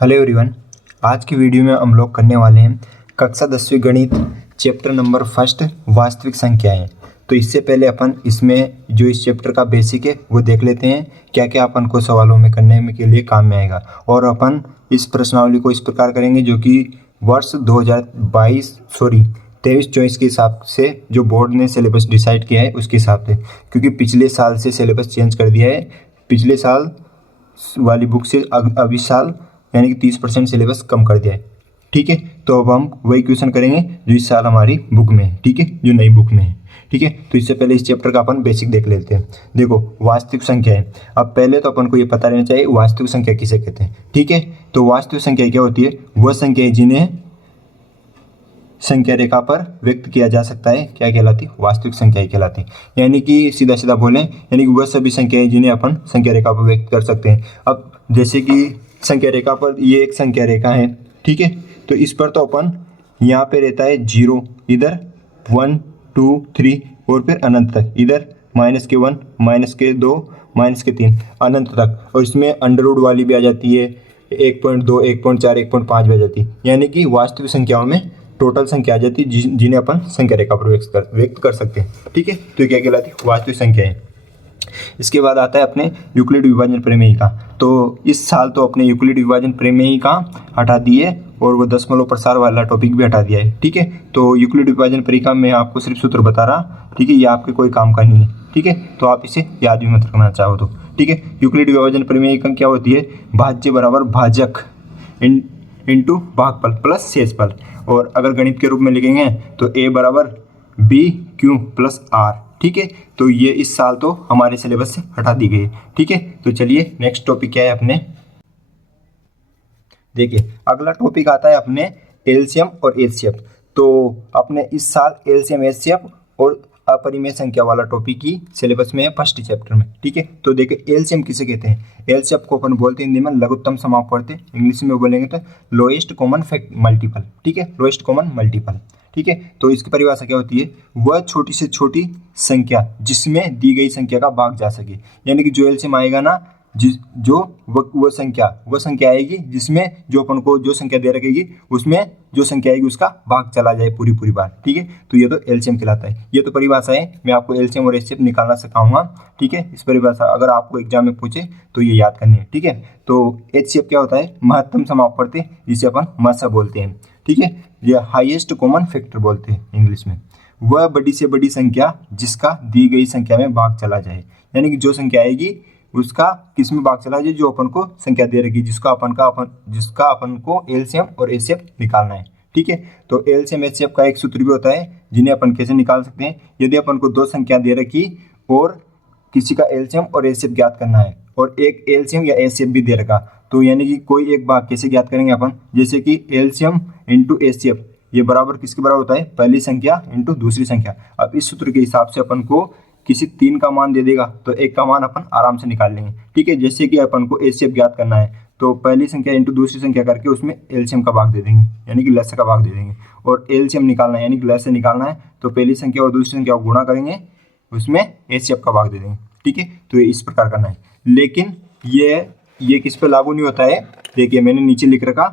Hello everyone. आज की video में हम लोग करने वाले हैं कक्षा 10वीं गणित चैप्टर नंबर फर्स्ट वास्तविक संख्याएं। तो इससे पहले अपन इसमें जो इस चैप्टर का बेसिक है वो देख लेते हैं, क्या क्या अपन को सवालों में करने में के लिए काम में आएगा। और अपन इस प्रश्नावली को इस प्रकार करेंगे जो कि वर्ष 23-24 के हिसाब से जो बोर्ड ने सिलेबस डिसाइड किया है उसके हिसाब से, क्योंकि पिछले साल से सिलेबस चेंज कर दिया है। पिछले साल वाली बुक से अभी साल यानी कि 30% सिलेबस कम कर दिया है। ठीक है, तो अब हम वही क्वेश्चन करेंगे जो इस साल हमारी बुक में है। ठीक है, जो नई बुक में है। ठीक है, तो इससे पहले इस चैप्टर का अपन बेसिक देख लेते हैं। देखो, वास्तविक संख्या है। अब पहले तो अपन को ये पता रहना चाहिए वास्तविक संख्या किसे कहते हैं। ठीक है, तो वास्तविक संख्या क्या होती है? वह संख्या जिन्हें संख्या रेखा पर व्यक्त किया जा सकता है क्या कहलाती? वास्तविक संख्याएं कहलाती है। यानी कि सीधा सीधा बोलें, यानी कि वह सभी संख्याएं जिन्हें अपन संख्या रेखा पर व्यक्त कर सकते हैं। अब जैसे कि संख्या रेखा पर ये एक संख्या रेखा है। ठीक है, तो इस पर तो अपन यहाँ पे रहता है 0, इधर 1 2 3 और फिर अनंत तक, इधर -1 -2 -3 अनंत तक। और इसमें अंडर रूट वाली भी आ जाती है, 1.2 1.4 1.5 भी आ जाती है। यानी कि वास्तविक संख्याओं में टोटल संख्या आ जाती है जिन्हें अपन संख्या रेखा पर व्यक्त कर सकते हैं। ठीक है, तो ये क्या कहलाती है? वास्तविक संख्याएं। इसके बाद आता है अपने यूक्लिड विभाजन प्रमेय का। तो इस साल तो अपने यूक्लिड विभाजन प्रमेय का हटा दिए और वो दशमलव प्रसार वाला टॉपिक भी हटा दिया है। ठीक है, तो यूक्लिड विभाजन प्रमेय का मैं आपको सिर्फ सूत्र बता रहा। ठीक है, ये आपके कोई काम का नहीं है। ठीक है, तो आप इसे याद भी मत रखना चाहो तो। ठीक है, यूक्लिड विभाजन प्रमेय का क्या होती है? भाज्य बराबर भाजक इंटू भागफल प्लस शेषफल। और अगर गणित के रूप में लिखेंगे तो a बराबर बी क्यू प्लस आर। ठीक है, तो ये इस साल तो हमारे सिलेबस से हटा दी गई है। ठीक है, तो चलिए नेक्स्ट टॉपिक क्या है अपने। देखिए, अगला टॉपिक आता है अपने एलसीएम और एचसीएफ। तो अपने इस साल एलसीएम एचसीएफ और अपरिमेय संख्या वाला टॉपिक ही सिलेबस में है फर्स्ट चैप्टर में। ठीक है, तो देखिए एलसीएम किसे कहते हैं? एलसीएफ को अपन बोलते हैं हिंदी में लघुत्तम समापवर्ती, इंग्लिश में बोलेंगे तो लोएस्ट कॉमन मल्टीपल। ठीक है, लोएस्ट कॉमन मल्टीपल। ठीक है, तो इसकी परिभाषा क्या होती है? वह छोटी से छोटी संख्या जिसमें दी गई संख्या का भाग जा सके। यानी कि जो एलसीएम आएगा ना, जो वो संख्या आएगी जिसमें जो अपन को जो संख्या दे रखेगी उसमें जो संख्या आएगी उसका भाग चला जाए पूरी बार। ठीक है, तो ये तो एलसीएम कहलाता है। ये तो परिभाषा है, मैं आपको एलसीएम और एचसीएफ निकालना सिखाऊंगा। ठीक है, इस परिभाषा अगर आपको एग्जाम में पूछे तो ये याद करनी है। ठीक है, तो एचसीएफ क्या होता है? महत्तम समापवर्ती, जिसे अपन मसा बोलते हैं। ठीक है, ये हाईएस्ट कॉमन फैक्टर बोलते हैं इंग्लिश में। वह बड़ी से बड़ी संख्या जिसका दी गई संख्या में भाग चला जाए। यानी कि जो संख्या आएगी उसका किस में भाग चला जाए? जो अपन को संख्या दे रखी, जिसका अपन को एलसीएम और एचसीएफ निकालना है। ठीक है, तो एलसीएम एचसीएफ का एक सूत्र भी होता है जिन्हें अपन कैसे निकाल सकते हैं। यदि अपन को दो संख्या दे रखी और किसी का एलसीएम और एचसीएफ ज्ञात करना है और एक एलसीएम या एचसीएफ भी दे रखा, तो यानी कि कोई एक भाग कैसे ज्ञात करेंगे अपन? जैसे कि एलसीएम इंटू एचसीएफ ये बराबर किसके बराबर होता है? पहली संख्या इंटू दूसरी संख्या। अब इस सूत्र के हिसाब से अपन को किसी 3 का मान दे देगा तो 1 का मान अपन आराम से निकाल लेंगे। ठीक है, जैसे कि अपन को एचसीएफ ज्ञात करना है तो पहली संख्या इंटू दूसरी संख्या करके उसमें एलसीएम का भाग दे देंगे, यानी कि लसाअ का भाग दे देंगे। और एलसीएम निकालना है यानी कि लसाअ निकालना है तो पहली संख्या और दूसरी संख्या को गुणा करेंगे, उसमें एचसीएफ का भाग दे देंगे। ठीक है, तो ये इस प्रकार करना है। लेकिन ये किस पर लागू नहीं होता है? देखिए मैंने नीचे लिख रखा,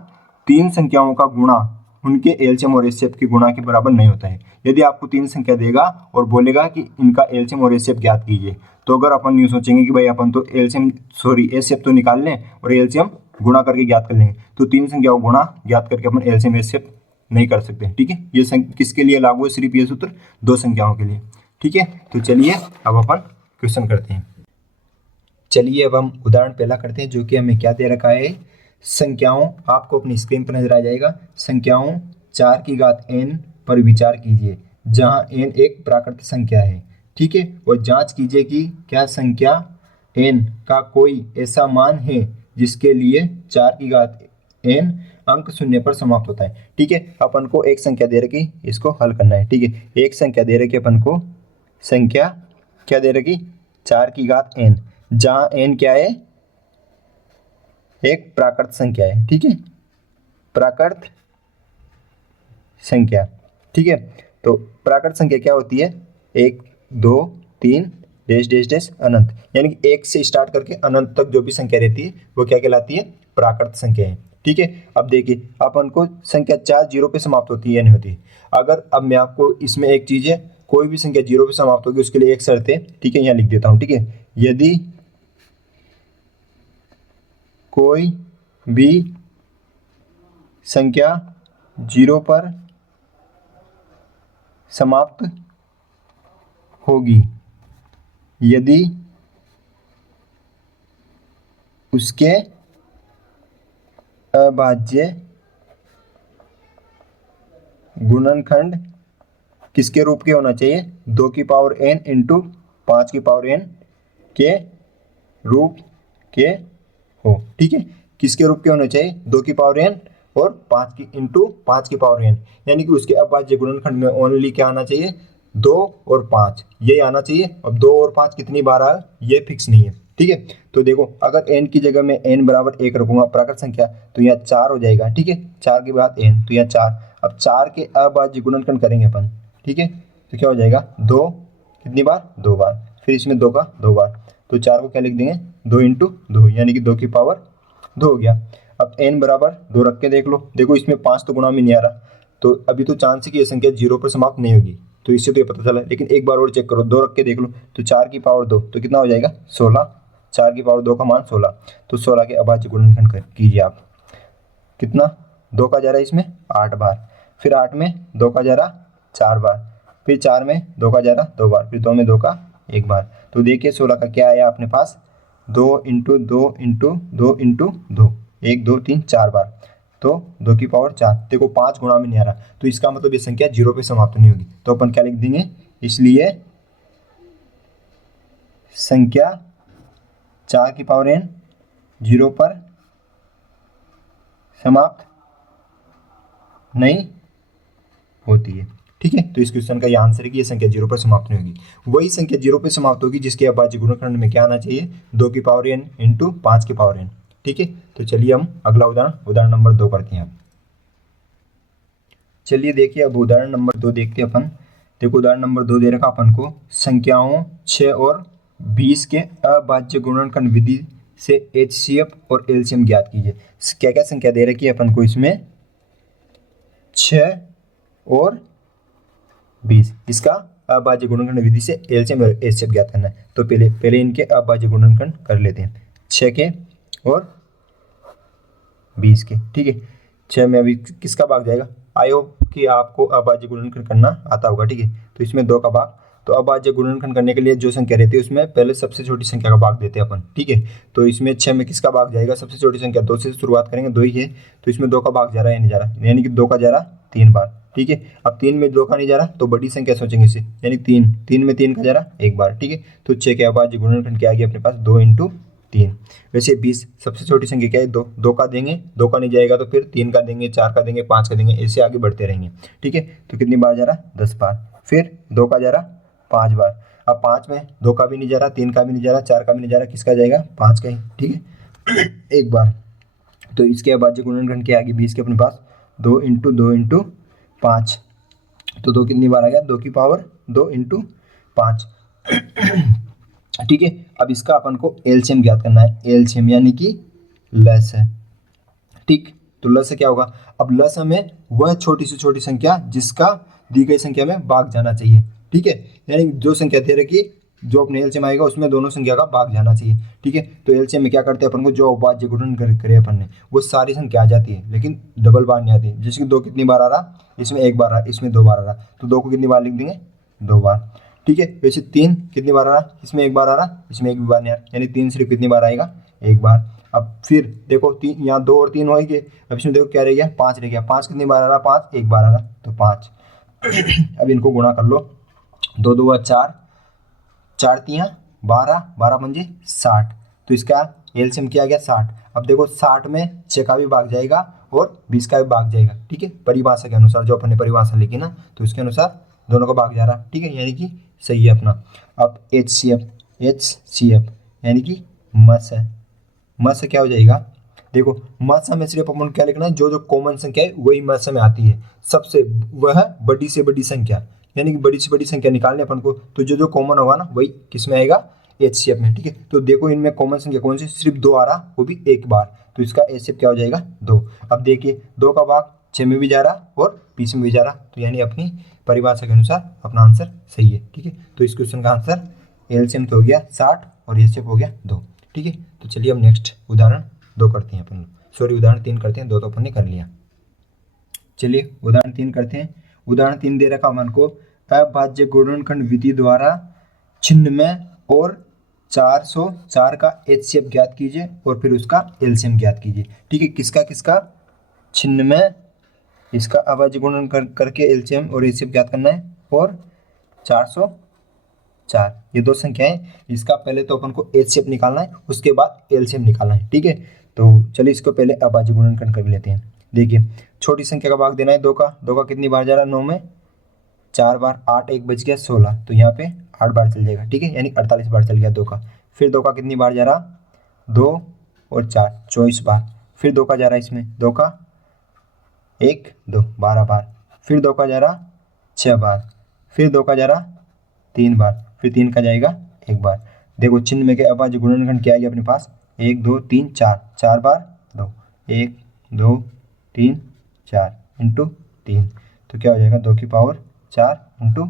3 संख्याओं का गुणा उनके एलसीएम और एचसीएफ के गुणा के बराबर नहीं होता है। यदि आपको 3 संख्या देगा और बोलेगा कि इनका एलसीएम और एचसीएफ ज्ञात कीजिए, तो अगर अपन यूँ सोचेंगे कि भाई अपन तो एचसीएफ तो निकाल लें और एलसीएम गुणा करके ज्ञात कर लेंगे, तो 3 संख्याओं गुणा ज्ञात करके अपन एलसीएम एचसीएफ नहीं कर सकते। ठीक है, ये किसके लिए लागू है? सिर्फ ये सूत्र 2 संख्याओं के लिए। ठीक है, तो चलिए अब अपन क्वेश्चन करते हैं। चलिए अब हम उदाहरण पहला करते हैं, जो कि हमें क्या दे रखा है? संख्याओं, आपको अपनी स्क्रीन पर नजर आ जाएगा, संख्याओं 4 की घात n पर विचार कीजिए जहां n एक प्राकृत संख्या है। ठीक है, और जांच कीजिए कि क्या संख्या n का कोई ऐसा मान है जिसके लिए 4 की घात n अंक 0 पर समाप्त होता है। ठीक है, अपन को एक संख्या दे रखी, इसको हल करना है। ठीक है, एक संख्या दे रखी अपन को, संख्या क्या दे रखी? 4 की घात n, जहां n क्या है? एक प्राकृत संख्या है। ठीक है, प्राकृत संख्या। ठीक है, तो प्राकृत संख्या क्या होती है? 1 2 3 डैश डैश डैश अनंत, यानी कि 1 से स्टार्ट करके अनंत तक जो भी संख्या रहती है वो क्या कहलाती है? प्राकृत संख्या है। ठीक है। अब देखिए अपन को संख्या 4 जीरो पे समाप्त होती है या नहीं होती। अगर अब मैं आपको इसमें एक चीज है, कोई भी संख्या जीरो पे समाप्त होगी उसके लिए एक शर्त है, ठीक है, यहाँ लिख देता हूँ, ठीक है। यदि कोई भी संख्या जीरो पर समाप्त होगी, यदि उसके अभाज्य गुणनखंड किसके रूप के होना चाहिए, 2 की पावर n इंटू 5 की पावर n के रूप के हो, ठीक है। किसके रूप के होने चाहिए, 2 की पावर n और 5 की इंटू 5 की पावर n, यानी कि उसके अभाज्य गुणनखंड में ओनली क्या आना चाहिए, 2 और 5 ये आना चाहिए। अब 2 और 5 कितनी बार आए ये फिक्स नहीं है, ठीक है। तो देखो अगर n की जगह में n बराबर 1 रखूंगा प्राकृत संख्या, तो यहाँ 4 हो जाएगा, ठीक है। 4 के बाद n, तो यहाँ 4। अब 4 के अभाज्य गुणनखंड करेंगे अपन, ठीक है, तो क्या हो जाएगा, 2 कितनी बार, 2 बार, फिर इसमें 2 का 2 बार, तो 4 को क्या लिख देंगे, 2 इंटू 2, यानी कि 2 की पावर 2 हो गया। अब n बराबर 2 रख के देख लो, देखो इसमें 5 तो गुणा में नहीं आ रहा, तो अभी तो चांस है कि ये संख्या जीरो पर समाप्त नहीं होगी, तो इससे तो ये पता चला। लेकिन एक बार और चेक करो, 2 रख के देख लो, तो 4 की पावर 2 तो कितना हो जाएगा, 16। 4 की पावर 2 का मान 16, तो 16 के अभाज्य गुणनखंड कीजिए आप, कितना, 2 का जा रहा है इसमें 8 बार, फिर 8 में 2 का जा रहा 4 बार, फिर 4 में 2 का जा रहा 2 बार, फिर 2 में 2 का 1 बार। तो देखिए 16 का क्या आया अपने पास, 2 इंटू 2 इंटू 2 इंटू 2, 1 2 3 4 बार, तो 2 की पावर 4। देखो 5 गुणा में नहीं आ रहा, तो इसका मतलब ये संख्या जीरो पे समाप्त नहीं होगी, तो अपन क्या लिख देंगे, इसलिए संख्या 4 की पावर n जीरो पर समाप्त नहीं होती है, ठीक है। तो इस क्वेश्चन का ये आंसर है कि ये संख्या जीरो पर समाप्त नहीं होगी। वही संख्या जीरो पर समाप्त होगी जिसके अभाज्य गुणनखंड में क्या आना चाहिए, 2 की पावर n इंटू 5 की पावर n, ठीक है। तो चलिए हम अगला उदाहरण नंबर 2 करते हैं। चलिए देखिए अब उदाहरण नंबर 2 देखते हैं अपन। देखो उदाहरण नंबर 2 दे रखा अपन को, संख्याओं 6 और 20 के अभाज्य गुणनखंड विधि से HCF और LCM ज्ञात कीजिए। क्या क्या संख्या दे रखी है अपन को इसमें, 6 और 20, इसका अभाज्य गुणनखंड विधि से LCM और HCF ज्ञात करना है। तो पहले इनके अभाज्य गुणनखंड कर लेते हैं, 6 के और 20 के, ठीक है। 6 में अभी किसका भाग जाएगा, आई होप कि आपको अभाज्य गुणनखंड करना आता होगा, ठीक है। तो इसमें 2 का भाग, तो अभाज्य गुणनखंड करने के लिए जो संख्या रहती है उसमें पहले सबसे छोटी संख्या का भाग देते हैं अपन, ठीक है। तो इसमें 6 में किसका भाग जाएगा, सबसे छोटी संख्या 2 से शुरुआत करेंगे, 2 ही है, तो इसमें 2 का भाग जा रहा है, नहीं जा रहा, यानी कि 2 का जा रहा 3 बार, ठीक है। अब 3 में 2 का नहीं जा रहा, तो बड़ी संख्या सोचेंगे इसे, यानी 3 में 3 का जा रहा 1 बार, ठीक है। तो 6 के अभाज्य गुणनखंड क्या आ गया अपने पास, 2 इंटू 3। वैसे 20 सबसे छोटी संख्या क्या है, 2 का देंगे, 2 का नहीं जाएगा तो फिर 3 का देंगे, 4 का देंगे, 5 का देंगे, ऐसे आगे बढ़ते रहेंगे, ठीक है। तो कितनी बार जा रहा, 10 बार, फिर 2 का जा रहा 5 बार। अब 5 में 2 का भी नहीं जा रहा, 3 का भी नहीं जा रहा, 4 का भी नहीं जा रहा, किसका जाएगा, 5 का ही, ठीक है, 1 बार। तो इसके अभाज्य गुणनखंड क्या आ गया 20 के अपने पास, 2 इंटू 2 इंटू 5, तो 2 कितनी बार आ गया, 2 की पावर 2 इंटू 5, ठीक है। अब इसका अपन को एलसीएम ज्ञात करना है, एलसीएम यानी कि लसाअ, ठीक। तो लसाअ क्या होगा, अब लसाअ में वह छोटी से छोटी संख्या जिसका दी गई संख्या में भाग जाना चाहिए, ठीक है। यानी जो संख्या दे रखी, जो अपने एलसीएम आएगा उसमें दोनों संख्या का भाग जाना चाहिए, ठीक है। तो एलसीएम में क्या करते हैं अपन को, जो अभाज्य गुणन करे अपन ने वो सारी संख्या आ जाती है, लेकिन डबल बार नहीं आती। जैसे कि 2 कितनी बार आ रहा, इसमें 1 बार आ रहा, इसमें 2 बार आ रहा, तो 2 को कितनी बार लिख देंगे, 2 बार, ठीक है। वैसे 3 कितनी बार आ रहा, इसमें 1 बार आ रहा, इसमें 1 भी बार नहीं आ रहा, यानी 3 सिर्फ कितनी बार आएगा, 1 बार। अब फिर देखो 3, यहाँ 2 और 3 हो गए, अब इसमें देखो क्या रह गया, 5 रह गया, 5 कितनी बार आ रहा, 5 1 बार आ रहा, तो 5। अब इनको गुणा कर लो, 2 2 4, 4 3 12, 12 पंजे 60, तो इसका एलसीएम किया गया 60। अब देखो 60 में 6 का भी भाग जाएगा और 20 का भी भाग जाएगा, ठीक है, परिभाषा के अनुसार, जो अपन ने परिभाषा लिखी ना, तो उसके अनुसार दोनों का भाग जा रहा, ठीक है, यानी कि सही है अपना। अब HCF यानी कि मस क्या हो जाएगा, देखो मस में सिर्फ अपन क्या लिखना है, जो कॉमन संख्या है वही मस में आती है, सबसे वह बड़ी से बड़ी संख्या, यानी कि बड़ी से बड़ी संख्या निकालने अपन को, तो जो कॉमन होगा ना वही किस में आएगा, HCF में, ठीक है। तो देखो इनमें कॉमन संख्या कौन सी, सिर्फ 2 आ रहा, वो भी एक बार, तो इसका HCF क्या हो जाएगा 2। अब देखिए 2 का भाग 6 में भी जा रहा और 20 में भी जा रहा, तो यानी अपनी परिभाषा के अनुसार अपना आंसर सही है, ठीक है। तो इस क्वेश्चन का आंसर LCM तो हो गया 60 और HCF हो गया 2, ठीक है। तो चलिए हम नेक्स्ट उदाहरण 2 करते हैं अपन, सॉरी उदाहरण 3 करते हैं, 2 तो अपन ने कर लिया। चलिए उदाहरण 3 करते हैं। उदाहरण 3 दे रखा मन को, अभाज्य गुणनखंड विधि द्वारा छिन्नमय और 404 का HCF ज्ञात कीजिए और फिर उसका LCM ज्ञात कीजिए, ठीक है। किसका किसका, छिन्नमय, इसका अभाज्य गुणन करके LCM और HCF ज्ञात करना है, और 404, ये 2 संख्याएं, इसका पहले तो अपन को HCF निकालना है, उसके बाद LCM निकालना है, ठीक है। तो चलिए इसको पहले अभाज्य गुणनखंड कर लेते हैं। देखिए छोटी संख्या का भाग देना है 2 का कितनी बार जा रहा है, 9 में 4 बार, 8 1 बच गया 16, तो यहाँ पे 8 बार चल जाएगा, ठीक है, यानी 48 बार चल गया 2 का। फिर 2 का कितनी बार जा रहा, 2 और 4 24 बार। फिर 2 का जा रहा इसमें, 2 का 1 2 12 बार। फिर 2 का जा रहा 6 बार। फिर 2 का जा रहा 3 बार। फिर 3 का जाएगा 1 बार। देखो चिन्ह में के अभाज्य गुणनखंड क्या आ गया अपने पास, 1 2 3 4, 4 बार 2, 1 2 3 4 इंटू 3, तो क्या हो जाएगा 2 की पावर 4 इंटू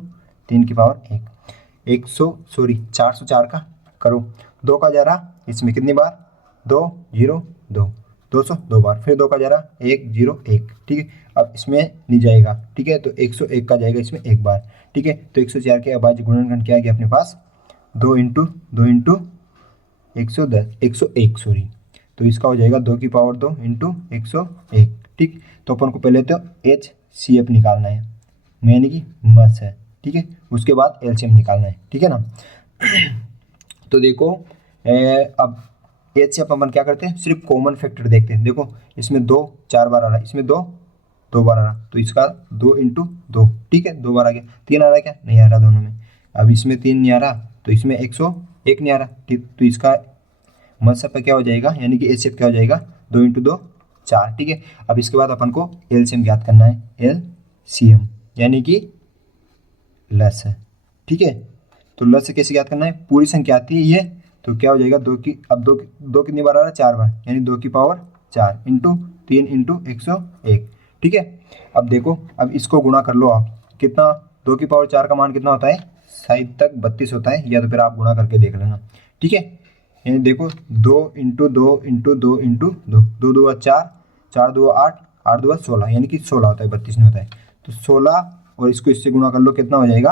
3 की पावर 404 का करो। 2 का जा रहा इसमें कितनी बार, 2 0 2, 202 बार। फिर 2 का जा रहा 1 0 1, ठीक है। अब इसमें नहीं जाएगा, ठीक है, तो 101 का जाएगा इसमें 1 बार, ठीक है। तो 104 के अभाज्य गुणनखंड क्या आ गया अपने पास, 2 इंटू 101 सॉरी, तो इसका हो जाएगा 2 की पावर 2 इंटू 101, ठीक। तो अपन को पहले तो HCF निकालना है, यानी कि मस है, ठीक है। उसके बाद LCM निकालना है, ठीक है ना। तो देखो अब HCF अपन क्या करते हैं, सिर्फ कॉमन फैक्टर देखते हैं। देखो इसमें 2 4 बार आ रहा है, इसमें 2 2 बार आ रहा, तो इसका 2 इंटू 2, ठीक है, 2 बार आ गया। 3 आ रहा है क्या, नहीं आ रहा दोनों में। अब इसमें 3 नहीं आ रहा, तो इसमें 101 नहीं आ रहा, ठीक। तो इसका मतलब क्या हो जाएगा, यानी कि HCF क्या हो जाएगा, 2 इंटू 2 4, ठीक है। अब इसके बाद अपन को LCM ज्ञात करना है, LCM यानी कि लस है, ठीक है। तो लस से कैसे ज्ञात करना है, पूरी संख्या आती है ये, तो क्या हो जाएगा 2 की, अब 2 कितनी बार आ रहा है, 4 बार, यानी 2 की पावर 4 इंटू 3 इंटू 101, ठीक है। अब देखो अब इसको गुणा कर लो आप, कितना, 2 की पावर 4 का मान कितना होता है, शायद तक 32 होता है, या तो फिर आप गुणा करके देख लेना, ठीक है। यानी देखो 2 इंटू 2 इंटू 2 इंटू 2, 2 2 4, 4 2 8, 8 2 16, यानी कि 16 होता है, 32 नहीं होता है। तो 16 और इसको इससे गुणा कर लो, कितना हो जाएगा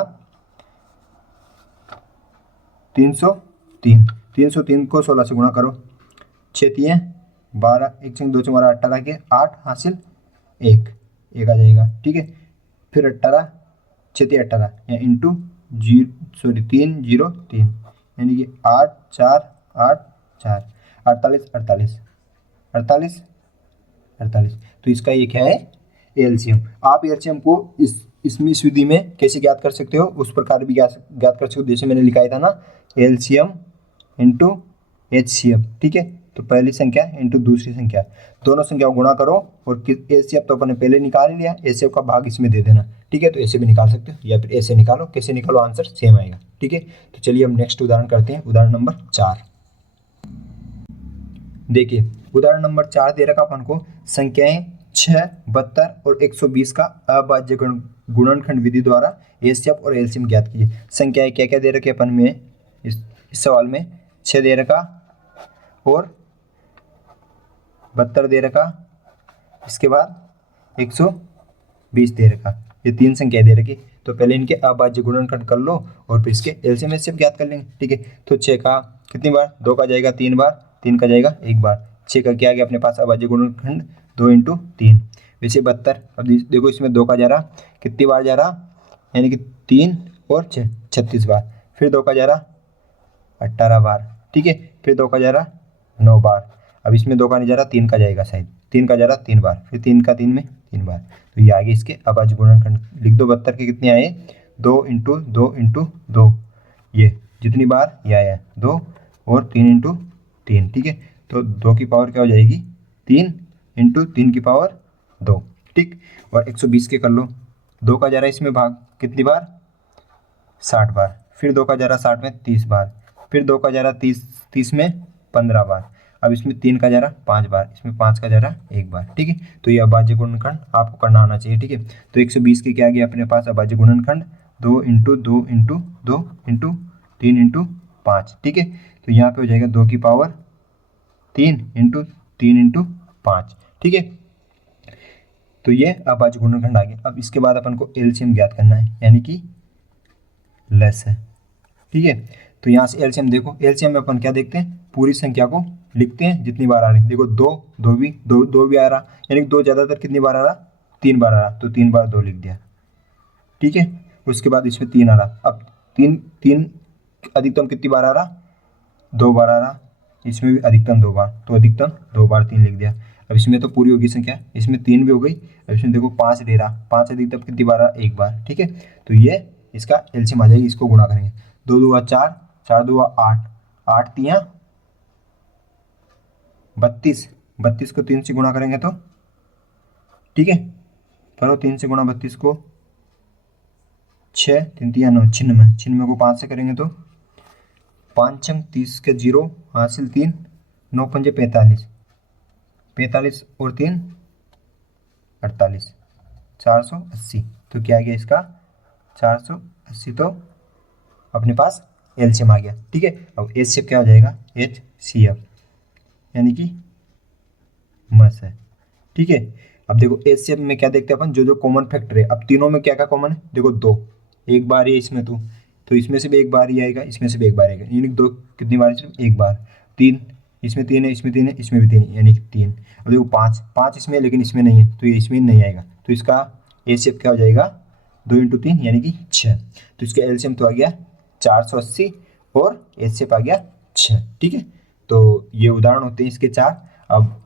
303। 303 को 16 से गुणा करो, 6 3 12, 1 6 2 12 18 के 8 हासिल 1 1 आ जाएगा, ठीक है। फिर 18 6 3 18 या इंटू 303, यानी कि 8 4 8 4 48 48 48 48, तो इसका ये क्या है, LCM। आप LCM को इस विधि में कैसे ज्ञात कर सकते हो, उस प्रकार भी ज्ञात कर सकते हो, जैसे मैंने लिखाया था ना, LCM इंटू HCF, ठीक है। तो पहली संख्या इंटू दूसरी संख्या, दोनों संख्याओं गुणा करो, और HCF तो अपन ने पहले निकाल लिया, HCF का भाग इसमें दे देना, ठीक है। तो ऐसे भी निकाल सकते हो, या फिर ऐसे निकालो, कैसे निकालो आंसर सेम आएगा, ठीक है। तो चलिए हम नेक्स्ट उदाहरण करते हैं, उदाहरण नंबर 4। देखिए उदाहरण नंबर 4 दे रखा अपन को, संख्याएं 6 72 और 120 का अभाज्य गुणनखंड विधि द्वारा HCF और LCM ज्ञात कीजिए। संख्याएं क्या क्या दे रखे अपन में, इस सवाल में 6 दे रखा और 72 दे रखा, इसके बाद 120 दे रखा, ये 3 संख्या दे रखी। तो पहले इनके अभाज्य गुणनखंड कर लो और फिर इसके LCM HCF ज्ञात कर लेंगे, ठीक है। तो 6 का कितनी बार, 2 का जाएगा 3 बार, 3 का जाएगा 1 बार। 6 का क्या आ गया अपने पास अभाज्य गुणनखंड, 2 इंटू 3। वैसे 72, अब देखो इसमें 2 का जा रहा, कितनी बार जा रहा, यानी कि 3 और 6 36 बार। फिर 2 का जा रहा 18 बार, ठीक है। फिर 2 का जा रहा 9 बार। अब इसमें 2 का नहीं जा रहा, 3 का जाएगा शायद, 3 का जा रहा 3 बार। फिर 3 का 3 में 3 बार, तो ये आगे इसके अभाज्य गुणनखंड लिख दो। 72 के कितने आए, 2 इंटू 2 इंटू 2, ये जितनी बार ये आया 2 और 3 इंटू 3, ठीक है। तो 2 की पावर क्या हो जाएगी, 3 इंटू 3 की पावर 2, ठीक। और 120 के कर लो, 2 का जा रहा है इसमें भाग कितनी बार, 60 बार। फिर 2 का जा रहा 60 में 30 बार। फिर 2 का जा रहा 30, 30 में 15 बार। अब इसमें 3 का जा रहा 5 बार, इसमें 5 का जा रहा 1 बार। ठीक है, तो ये अभाज्य गुणनखंड आपको करना आना चाहिए। ठीक है, तो 120 के क्या आ गया अपने पास अभाज्य गुणनखंड 2 इंटू 2 इंटू 2 इंटू 3 इंटू 5। ठीक है, तो यहाँ पे हो जाएगा 2 की पावर 3 इंटू 3 इंटू 5। ठीक है, तो ये अभाज्य गुणनखंड आ गया। अब इसके बाद अपन को एलसीएम ज्ञात करना है, यानी कि लेस है। ठीक है, तो यहाँ से एलसीएम देखो, एलसीएम में अपन क्या देखते हैं, पूरी संख्या को लिखते हैं जितनी बार आ रही है। देखो दो भी आ रहा, यानी कि 2 ज़्यादातर कितनी बार आ रहा, 3 बार आ रहा, तो 3 बार 2 लिख दिया। ठीक है, उसके बाद इसमें 3 आ रहा, अब 3 अधिकतम कितनी बार आ रहा, 2 बार आ रहा, इसमें भी अधिकतम 2 बार, तो अधिकतम 2 बार 3 लिख दिया। अब इसमें तो पूरी होगी संख्या, इसमें 3 भी हो गई। अब इसमें देखो 5 ले रहा, 5 अधिकतम कितनी बार आ रहा, 1 बार। ठीक है, तो ये इसका एलसीएम आ जाएगी, इसको गुणा करेंगे। 2 दूआ 4, 4 दूआ 8, 8 तियां 32, 32 को 3 से गुणा करेंगे तो, ठीक है, करो 3 से गुणा 32 को, 6 3 तियां 9, 96, 96 को 5 से करेंगे तो 5 छंग 30 के 0 हासिल 3, 9 पंजे 45, 45 और 3 48, 480। तो क्या आ गया इसका 480, तो अपने पास एलसीएम आ गया। ठीक है, अब एचसीएफ क्या हो जाएगा, HCF, यानी कि मस है। ठीक है, अब देखो एचसीएफ में क्या देखते हैं अपन, जो कॉमन फैक्टर है। अब तीनों में क्या क्या कॉमन है, देखो 2, 1 बार ही है इसमें, तो इसमें से भी 1 बार ही आएगा, इसमें से भी 1 बार आएगा, यानी 2 कितनी बार, सिर्फ 1 बार। 3 इसमें 3 है, इसमें 3 है, इसमें भी 3 है, यानी कि 3। अब देखो 5 इसमें है, लेकिन इसमें नहीं है, तो ये इसमें नहीं आएगा, तो इसका एचसीएफ क्या हो जाएगा, 2 इंटू 3 यानी कि 6। तो इसका एलसीएम तो आ गया 480 और एचसीएफ आ गया 6। ठीक है, तो ये उदाहरण होते हैं इसके 4। अब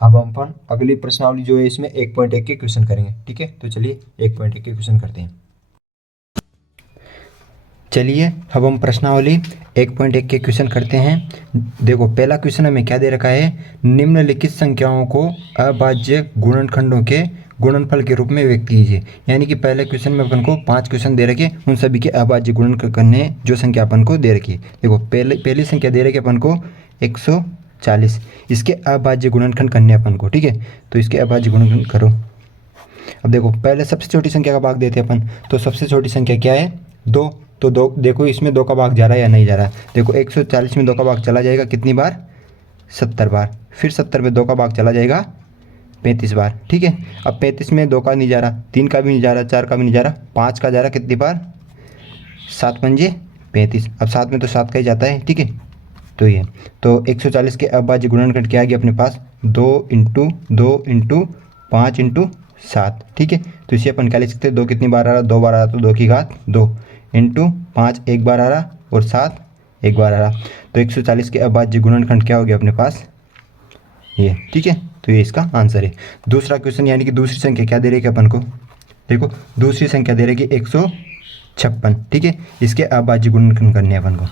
हम अपन अगली प्रश्नावली जो है इसमें 1.1 के क्वेश्चन करेंगे। ठीक है, तो चलिए 1.1 के क्वेश्चन करते हैं। चलिए अब हम प्रश्नावली 1.1 के क्वेश्चन करते हैं। देखो पहला क्वेश्चन हमें क्या दे रखा है, निम्नलिखित संख्याओं को अभाज्य गुणनखंडों के गुणनफल के रूप में व्यक्त कीजिए। यानी कि पहले क्वेश्चन में अपन को 5 क्वेश्चन दे रखे, उन सभी के अभाज्य गुणन करने जो संख्या अपन को दे रखी है। देखो पहली संख्या दे रखी अपन को 140, इसके अभाज्य गुणनखंड करने अपन को। ठीक है, तो इसके अभाज्य गुणनखंड करो। अब देखो पहले सबसे छोटी संख्या का भाग देते हैं अपन, तो सबसे छोटी संख्या क्या है, 2। तो 2 देखो इसमें 2 का भाग जा रहा है या नहीं जा रहा है। देखो 140 में 2 का भाग चला जाएगा कितनी बार, 70 बार। फिर 70 में 2 का भाग चला जाएगा 35 बार। ठीक है, अब 35 में 2 का नहीं जा रहा, 3 का भी नहीं जा रहा, 4 का भी नहीं जा रहा, 5 का जा रहा कितनी बार, 7 पंजे 35। अब 7 में तो 7 का ही जाता है। ठीक है, तो ये तो 140 के अभाज्य गुणनखंड क्या आ गया अपने पास, 2 इंटू 2 इंटू 5 इंटू 7। ठीक है, तो इसे अपन क्या लिख सकते हैं, 2 कितनी बार आ रहा, 2 बार आ रहा, तो 2 की घात 2 इंटू 5 1 बार आ रहा और 7 1 बार आ रहा। तो 140 के अभाज्य गुणनखंड क्या हो गया अपने पास, ये। ठीक है, तो ये इसका आंसर है। दूसरा क्वेश्चन यानी कि दूसरी संख्या क्या दे रही है अपन को, देखो दूसरी संख्या दे रही है 156। ठीक है, इसके अभाज्य गुणनखंड करने हैं अपन को।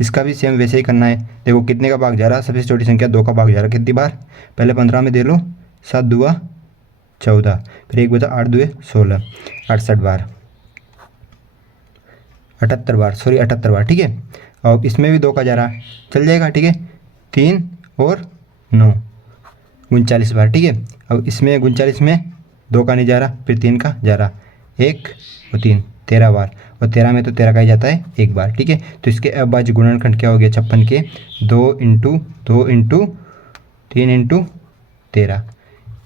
इसका भी सेम वैसे ही करना है। देखो कितने का भाग जा रहा, सबसे छोटी संख्या 2 का भाग जा रहा, कितनी बार, पहले 15 में दे लो, 7 दुआ 14, फिर 1 बचा 8 दुए 16, 68 बार, 78 बार, सॉरी 78 बार। ठीक है, और इसमें भी 2 का जा रहा, चल जाएगा। ठीक है, 3 और 9 39 बार। ठीक है, अब इसमें 39 में 2 का नहीं जा रहा, फिर 3 का जा रहा, 1 और 3 13 बार, और 13 में तो 13 का ही जाता है 1 बार। ठीक है, तो इसके अभाज्य गुणनखंड क्या हो गया 56 के, 2 इंटू 2 इंटू 3 इंटू 13।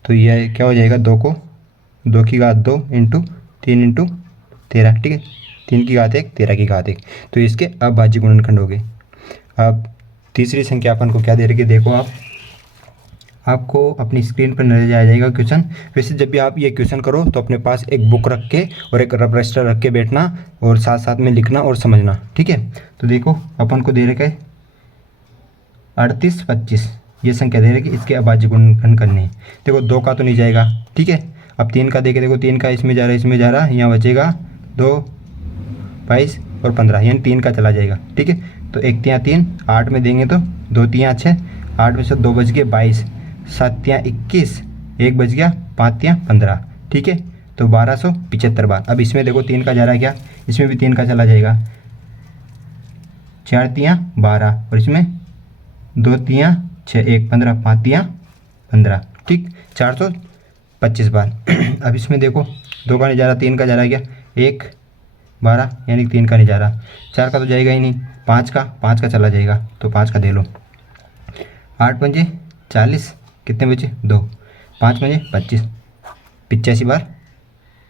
तो यह क्या हो जाएगा, 2 को 2 की घात 2 इंटू 3 इंटू 13। ठीक है, 3 की घात 1 13 की घात 1, तो इसके अभाज्य गुणनखंड हो गए। अब तीसरी संख्या अपन को क्या दे रही है, देखो आपको अपनी स्क्रीन पर नजर आ जाएगा क्वेश्चन। वैसे जब भी आप ये क्वेश्चन करो तो अपने पास एक बुक रख के और एक रफ रजिस्टर रख के बैठना और साथ साथ में लिखना और समझना। ठीक है, तो देखो अपन को दे रखे 38 25, ये संख्या दे रखी, इसके अभाज्य गुणनखंड करने हैं। देखो 2 का तो नहीं जाएगा। ठीक है, अब 3 का देखे, देखो 3 का इसमें जा रहा है, इसमें जा रहा है, यहाँ बचेगा 2 22 और 15, यानी 3 का चला जाएगा। ठीक है, तो 1 तियां 3, 8 में देंगे तो 2 तियां 6, 8 में से 2 बच गए 22, 7 तियां 21, 1 बच गया, 5 तियां 15। ठीक है, तो 1275 बार। अब इसमें देखो 3 का जा रहा है क्या, इसमें भी 3 का चला जाएगा, 4 तियाँ 12 और इसमें 2 तियाँ 6, 1 15, 5 तियाँ 15, ठीक, 425 बार। अब इसमें देखो 2 का नहीं जा रहा, 3 का जा रहा है क्या, 1 12 यानी कि 3 का नहीं जा रहा, 4 का तो जाएगा ही नहीं, 5 का चला जाएगा, तो 5 का दे लो। 8 पंजे 40, कितने बचे 2, 5 पंजे 25, 85 बार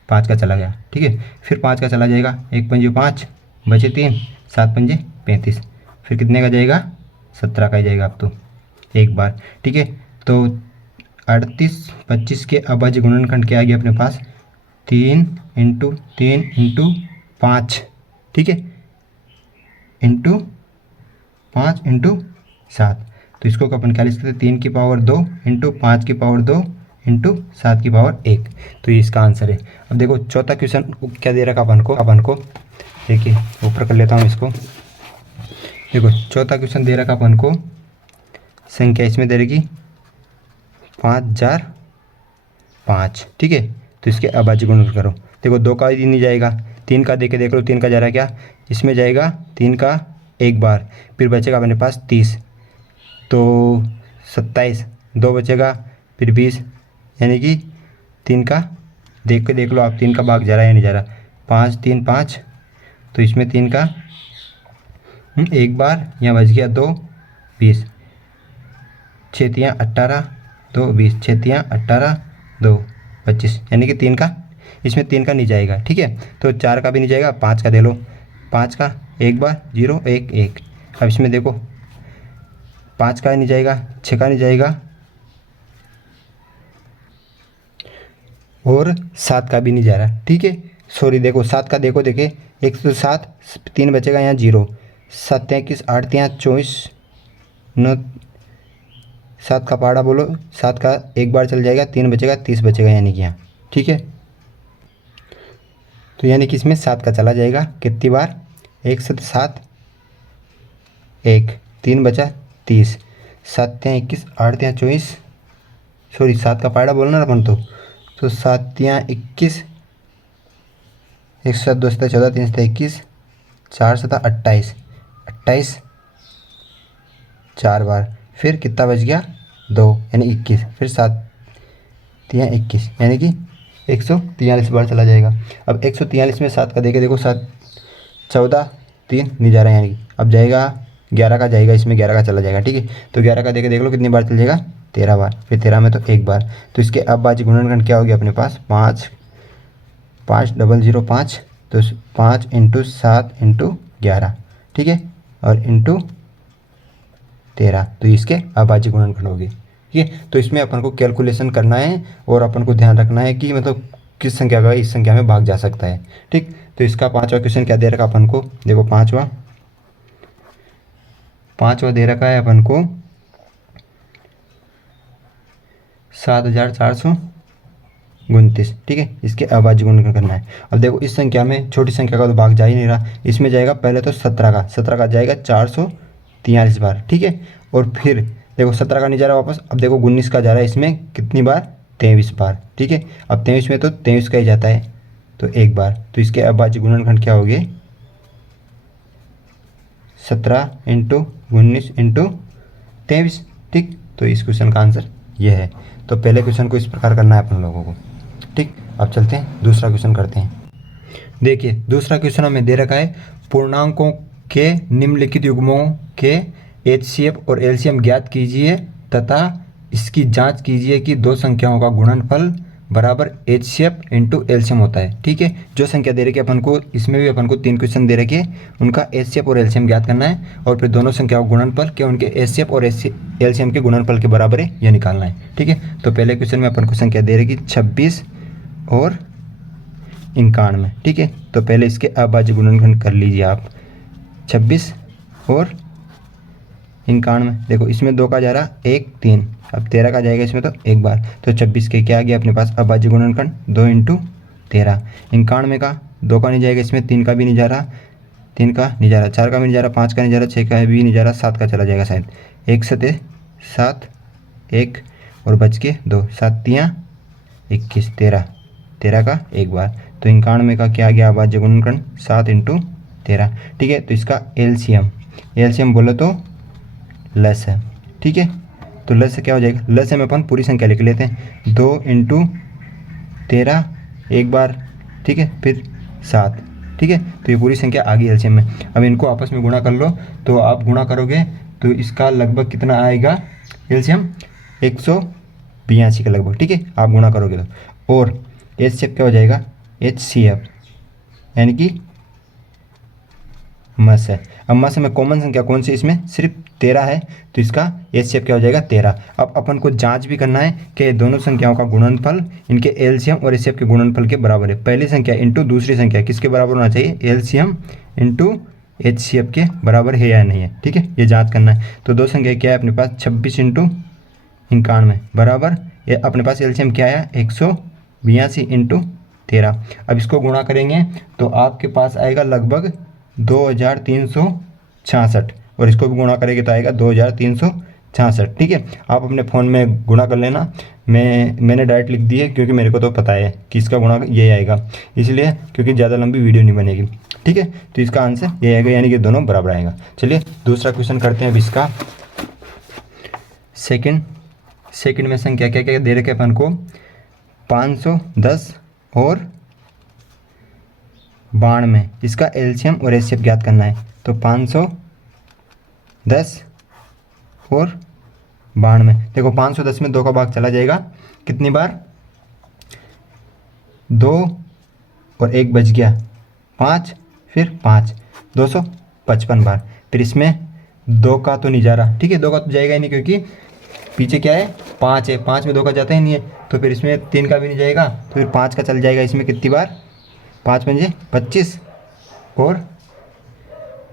5 का चला गया, ठीक है। फिर 5 का चला जाएगा, 1 पंजे 5 बचे 3, 7 पंजे 35, फिर कितने का जाएगा, 17 का ही जाएगा अब तो एक बार, ठीक है। तो 38 25 के अभाज्य गुणनखंड क्या आ गया अपने पास, 3 इंटू 3 इंटू 5, ठीक है, इंटू 5 इंटू 7। तो इसको अपन क्या लिख सकते हैं, 3 की पावर 2 इंटू 5 की पावर 2 इंटू 7 की पावर 1। तो ये इसका आंसर है। अब देखो चौथा क्वेश्चन क्या दे रखा अपन को देखिए, ऊपर कर लेता हूँ इसको। देखो चौथा क्वेश्चन दे रखा अपन को, संख्या इसमें दे रखी 5005, ठीक है। तो इसके अभाज्य गुणन करो। देखो 2 का ही नहीं जाएगा, 3 का दे के देख लो, 3 का जा रहा है क्या, इसमें जाएगा 3 का एक बार, फिर बचेगा अपने पास 30, तो 27, 2 बचेगा, फिर 20, यानी कि 3 का देख के देख लो आप, 3 का भाग जा रहा है या नहीं जा रहा, 5 3 5, तो इसमें 3 का एक बार, यहाँ बच गया 2 20, 6 तियाँ 18 2 20, 6 तियाँ 18 2 25, यानी कि 3 का, इसमें 3 का नहीं जाएगा, ठीक है। तो 4 का भी नहीं जाएगा, 5 का दे लो, 5 का एक बार 0 1 1। अब इसमें देखो 5 का नहीं जाएगा, 6 का नहीं जाएगा और 7 का भी नहीं जा रहा, ठीक है। सॉरी देखो 7 का देखो, देखे 107, 3 बचेगा यहाँ 0, 7 21 8 24 9, 7 का पहाड़ा बोलो, 7 का एक बार चल जाएगा, 3 बचेगा 30 बचेगा, यानी कि यहाँ, ठीक है। तो यानी कि इसमें 7 का चला जाएगा कितनी बार, 107 1, 3 बचा 30, 7 21 8 24, सॉरी 7 का पहाड़ा बोलना ना अपन तो 7 21, 1 7 2 7 14, 3 7 21, 4 7 28, 28 4 बार, फिर कितना बच गया 2 यानी 21, फिर 7 3 21, यानी कि 143 बार चला जाएगा। अब 143 में 7 का देखे देखो, 7 14 3 नहीं जा रहा है, यानी कि अब जाएगा 11 का जाएगा, इसमें 11 का चला जाएगा, ठीक है। तो 11 का देखे देख लो कितनी बार चल जाएगा, 13 बार, फिर 13 में तो एक बार। तो इसके अभाज्य गुणनखंड क्या हो गया अपने पास, 5 5 0 0 5, तो 5 इंटू 7 इंटू 11, ठीक है, और इंटू 13, तो इसके अभाज्य गुणनखंड हो गए, ठीक है। तो इसमें अपन को कैलकुलेशन करना है और अपन को ध्यान रखना है कि मतलब किस संख्या का इस संख्या में भाग जा सकता है, ठीक। तो इसका 5वां क्वेश्चन क्या दे रखा अपन को, देखो 5वां दे रखा है अपन को 7429, ठीक है। इसके अभाज्य गुणनखंड करना है। अब देखो इस संख्या में छोटी संख्या का तो भाग जा ही नहीं रहा, इसमें जाएगा पहले तो 17 का जाएगा 443 बार, ठीक है। और फिर देखो 17 का नहीं जा रहा वापस, अब देखो 19 का जा रहा है, इसमें कितनी बार 23 बार, ठीक है। अब 23 में तो 23 का ही जाता है, तो एक बार। तो इसके अभाज्य गुणनखंड क्या हो गए, 17 इंटू 19 इंटू 23, ठीक। तो इस क्वेश्चन का आंसर ये है। तो पहले क्वेश्चन को इस प्रकार करना है अपन लोगों को, ठीक। अब चलते हैं दूसरा क्वेश्चन करते हैं। देखिए दूसरा क्वेश्चन हमें दे रखा है, पूर्णांकों के निम्नलिखित युग्मों के एचसीएफ और एलसीएम ज्ञात कीजिए तथा इसकी जांच कीजिए कि दो संख्याओं का गुणनफल बराबर एचसीएफ इंटू एलसीएम होता है, ठीक है। जो संख्या दे रखी है अपन को, इसमें भी अपन को 3 क्वेश्चन दे रखे हैं, उनका एचसीएफ और एलसीएम ज्ञात करना है और फिर दोनों संख्याओं का गुणनफल के उनके एचसीएफ और एलसीएम के गुणनफल के बराबर है यह निकालना है, ठीक है। तो पहले क्वेश्चन में अपन को संख्या दे रखी 26 और 91, ठीक है। तो पहले इसके अभाज्य गुणनखंड कर लीजिए आप, 26 और 91, देखो इसमें 2 का जा रहा 1 3, अब 13 का जाएगा इसमें तो एक बार, तो 26 के क्या आ गया अपने पास अभाज्य गुणनखंड 2 इंटू 13। 91 का 2 का नहीं जाएगा इसमें, 3 का भी नहीं जा रहा, 3 का नहीं जा रहा, 4 का भी नहीं जा रहा, 5 का नहीं जा रहा, 6 का भी नहीं जा रहा, 7 का चला जाएगा शायद, 1 7 7 1 और बच के 2, 7 3 21, 13 का एक बार। तो 91 का क्या आ गया अभाज्य गुणनखंड 7 इंटू 13, ठीक है। तो इसका एलसीएम एलसीएम बोले तो लस है, ठीक है। तो लस से क्या हो जाएगा, लस में अपन पूरी संख्या लिख लेते हैं, 2 इंटू 13 एक बार, ठीक है, फिर 7, ठीक है। तो ये पूरी संख्या आ गई एलसीएम में। अब इनको आपस में गुणा कर लो, तो आप गुणा करोगे तो इसका लगभग कितना आएगा एलसीएम, 182 के लगभग, ठीक है, आप गुणा करोगे तो। और एचसीएफ क्या हो जाएगा, एचसीएफ यानी कि मस है। अब मस में कॉमन संख्या कौन सी, इसमें सिर्फ 13 है, तो इसका एचसीएफ क्या हो जाएगा 13। अब अपन को जांच भी करना है कि दोनों संख्याओं का गुणनफल इनके एलसीएम और एचसीएफ के गुणनफल के बराबर है। पहली संख्या इंटू दूसरी संख्या किसके बराबर होना चाहिए, एलसीएम इंटू एचसीएफ के बराबर है या नहीं है, ठीक है, ये जाँच करना है। तो दो संख्या क्या है अपने पास, 26 इंटू 91 बराबर, ये अपने पास एलसीएम क्या आया 182 इंटू 13। अब इसको गुणा करेंगे तो आपके पास आएगा लगभग 2366, और इसको भी गुणा करेंगे तो आएगा 2366, ठीक है। आप अपने फ़ोन में गुणा कर लेना, मैंने डायरेक्ट लिख दी है क्योंकि मेरे को तो पता है कि इसका गुणा ये आएगा, इसलिए क्योंकि ज़्यादा लंबी वीडियो नहीं बनेगी, ठीक है। तो इसका आंसर ये आएगा, यानी कि दोनों बराबर आएगा। चलिए दूसरा क्वेश्चन करते हैं अब इसका। सेकंड में संख्या क्या क्या दे रखे अपन को, 510 और 92, इसका एलसीएम और एचसीएफ ज्ञात करना है। तो 510 और 92, देखो 510 में 2 का भाग चला जाएगा, कितनी बार, 2 और 1 बच गया 5, फिर 5, 255 बार। फिर इसमें 2 का तो नहीं जा रहा, ठीक है, 2 का तो जाएगा ही नहीं क्योंकि पीछे क्या है 5 है, 5 में 2 का जाता ही नहीं है। तो फिर इसमें 3 का भी नहीं जाएगा, तो फिर 5 का चल जाएगा इसमें कितनी बार, 5 पंजे 25, और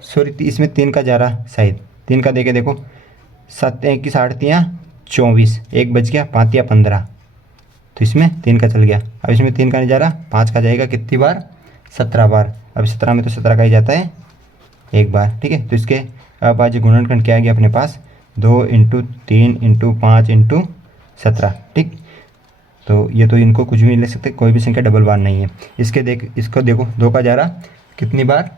सॉरी इसमें 3 का जा रहा शायद, 3 का देखे देखो, 7 1 की 8 24, 1 बच गया 5 या 15, तो इसमें 3 का चल गया। अब इसमें 3 का नहीं जा रहा, 5 का जाएगा कितनी बार, 17 बार। अब 17 में तो 17 का ही जाता है एक बार, ठीक है। तो इसके अभाज्य गुणनखंड क्या आ गया अपने पास, 2 इंटू 3 इंटू 5 इंटू 17, ठीक। तो ये तो इनको कुछ भी नहीं लिख सकते, कोई भी संख्या डबल बार नहीं है। इसको देखो 2 का जा रहा कितनी बार,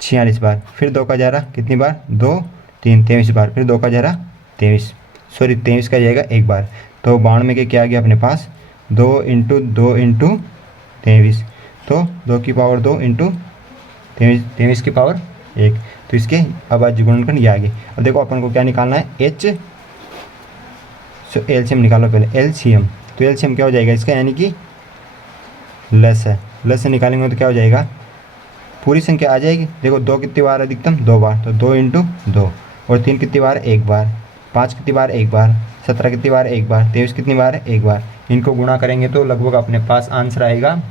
46 बार, फिर 2 का जा रहा कितनी बार, 2 3 23 बार, फिर 2 का जा रहा 23 का जाएगा एक बार। तो 92 के क्या आ गया अपने पास, 2 इंटू 2 इंटू 23, तो 2 की पावर 2 इंटू 23 की पावर 1, तो इसके अभाज्य गुणनखंड ये आ गए। अब देखो अपन को क्या निकालना है, एलसीएम निकालो पहले, एलसीएम। तो एलसीएम क्या हो जाएगा इसका, यानी कि लस है, लस से निकालेंगे तो क्या हो जाएगा, पूरी संख्या आ जाएगी। देखो 2 कितनी बार अधिकतम, 2 बार, तो 2 इंटू 2, और 3 कितनी बार, 1 बार, 5 कितनी बार, 1 बार, 17 कितनी बार, 1 बार, 23 कितनी बार है, 1 बार। इनको गुणा करेंगे तो लगभग अपने पास आंसर आएगा,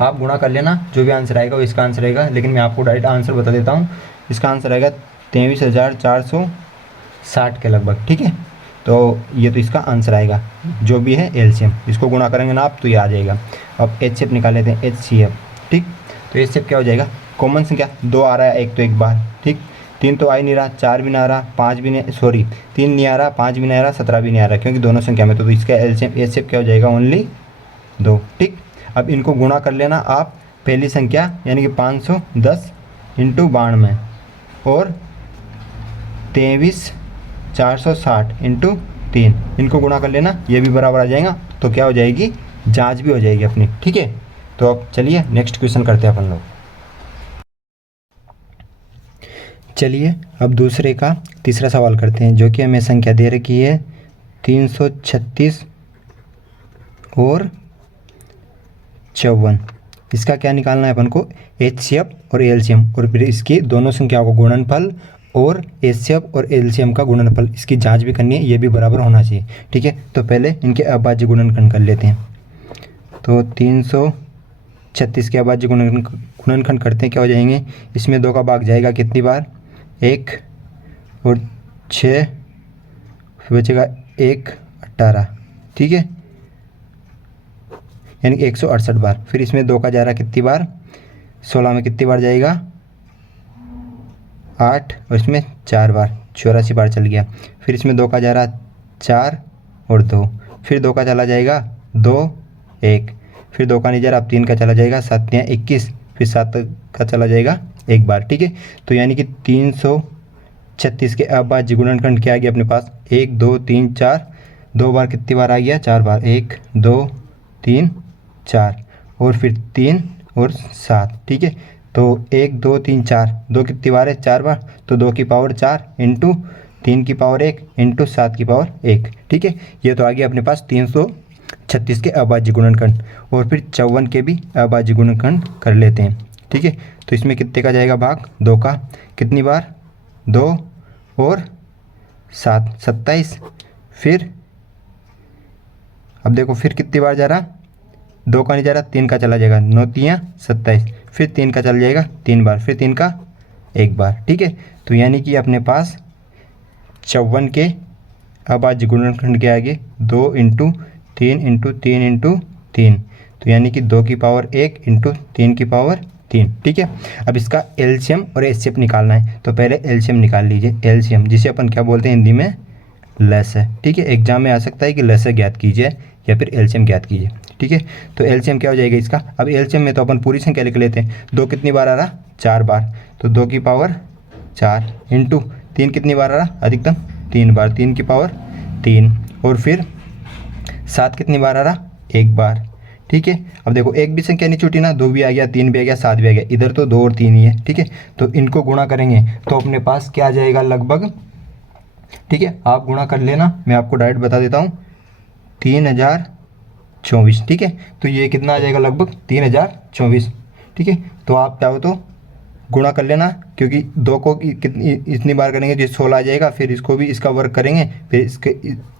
आप गुणा कर लेना, जो भी आंसर आएगा वो इसका आंसर आएगा, लेकिन मैं आपको डायरेक्ट आंसर बता देता हूँ। इसका आंसर आएगा 23,460 के लगभग, ठीक है। तो ये तो इसका आंसर आएगा, जो भी है एलसीएम, इसको गुणा करेंगे ना आप तो ये आ जाएगा। अब एचसीएफ निकाल लेते हैं, एचसीएफ, ठीक। तो एचसीएफ क्या हो जाएगा, कॉमन संख्या 2 आ रहा है, एक तो एक बार, ठीक, 3 तो आ ही नहीं रहा, 4 भी ना आ रहा, 5 भी नहीं, सॉरी 3 नहीं आ रहा, 5 भी नहीं आ रहा, 17 भी नहीं आ रहा, क्योंकि दोनों संख्या में। तो इसका एलसीएम एचसीएफ क्या हो जाएगा, ओनली 2, ठीक। अब इनको गुणा कर लेना आप, पहली संख्या यानी कि 510 इंटू 92 और 23,460 इंटू 3, इनको गुणा कर लेना, ये भी बराबर आ जाएगा। तो क्या हो जाएगी, जांच भी हो जाएगी अपनी, ठीक है। तो अब चलिए नेक्स्ट क्वेश्चन करते हैं अपन लोग। चलिए अब दूसरे का तीसरा सवाल करते हैं, जो कि हमें संख्या दे रखी है 336 और 54। इसका क्या निकालना है अपन को, एचसीएफ और एलसीएम, और फिर इसकी दोनों संख्याओं का गुणनफल और एचसीएफ और एलसीएम का गुणनफल, इसकी जांच भी करनी है, ये भी बराबर होना चाहिए, ठीक है। तो पहले इनके अभाज्य गुणनखंड कर लेते हैं। तो 336 के अभाज्य गुणनखंड करते हैं, क्या हो जाएंगे, इसमें 2 का भाग जाएगा कितनी बार, 1 और 6, फिर बचेगा 1 18, ठीक है, यानी कि 168 बार। फिर इसमें 2 का जा रहा कितनी बार, 16 में कितनी बार जाएगा 8, और इसमें 4 बार, 84 बार चल गया। फिर इसमें 2 का जा रहा 4 और 2, फिर 2 का चला जाएगा 2 1, फिर 2 का नहीं जा रहा, अब 3 का चला जाएगा 7 या 21, फिर 7 का चला जाएगा एक बार, ठीक है। तो यानी कि 336 के अभाज्य गुणनखंड क्या आ गया अपने पास, 1 2 3 4, 2 बार कितनी बार आ गया, 4 बार, 1 2 3 4 और फिर 3 और 7, ठीक है। तो 1 2 3 4, 2 कितनी बार है, 4 बार, तो 2 की पावर 4 इंटू 3 की पावर 1 इंटू 7 की पावर 1, ठीक है। ये तो आ गया अपने पास 336 के अभाज्य गुणनखंड। और फिर 54 के भी अभाज्य गुणनखंड कर लेते हैं, ठीक है। तो इसमें कितने का जाएगा भाग, 2 का, कितनी बार, 2 और 7 27, फिर अब देखो फिर कितनी बार जा रहा, 2 का नहीं जा रहा, 3 का चला जाएगा, 9 3 27, फिर 3 का चला जाएगा 3 बार, फिर 3 का एक बार, ठीक है। तो यानी कि अपने पास 54 के अभाज्य गुणनखंड के आगे 2 इंटू 3 इंटू 3 इंटू 3, तो यानी कि 2 की पावर 1 इंटू 3 की पावर 3, ठीक है। अब इसका एलसीएम और एचसीएफ निकालना है, तो पहले एलसीएम निकाल लीजिए। एलसीएम जिसे अपन क्या बोलते हैं हिंदी में, लसाअ, ठीक है। एग्जाम में आ सकता है कि लसाअ ज्ञात कीजिए या फिर एलसीएम ज्ञात कीजिए, ठीक है। तो एलसीएम क्या हो जाएगा इसका, अब एलसीएम में तो अपन पूरी संख्या लिख लेते हैं। 2 कितनी बार आ रहा, 4 बार, तो 2 की पावर 4 इंटू 3 कितनी बार आ रहा, अधिकतम 3 बार, 3 की पावर 3, और फिर 7 कितनी बार आ रहा, 1 बार, ठीक है। अब देखो एक भी संख्या नहीं छूटी ना, 2 भी आ गया, 3 भी आ गया, 7 भी आ गया, इधर तो 2 और 3 ही है, ठीक है। तो इनको गुणा करेंगे तो अपने पास क्या आ जाएगा लगभग, ठीक है। आप गुणा कर लेना, मैं आपको डायरेक्ट बता देता हूँ, 3024, ठीक है। तो ये कितना आ जाएगा लगभग 3024, ठीक है। तो आप चाहो तो गुणा कर लेना, क्योंकि 2 को कितनी इतनी बार करेंगे जो 16 आ जाएगा, फिर इसको भी इसका वर्ग करेंगे, फिर इसके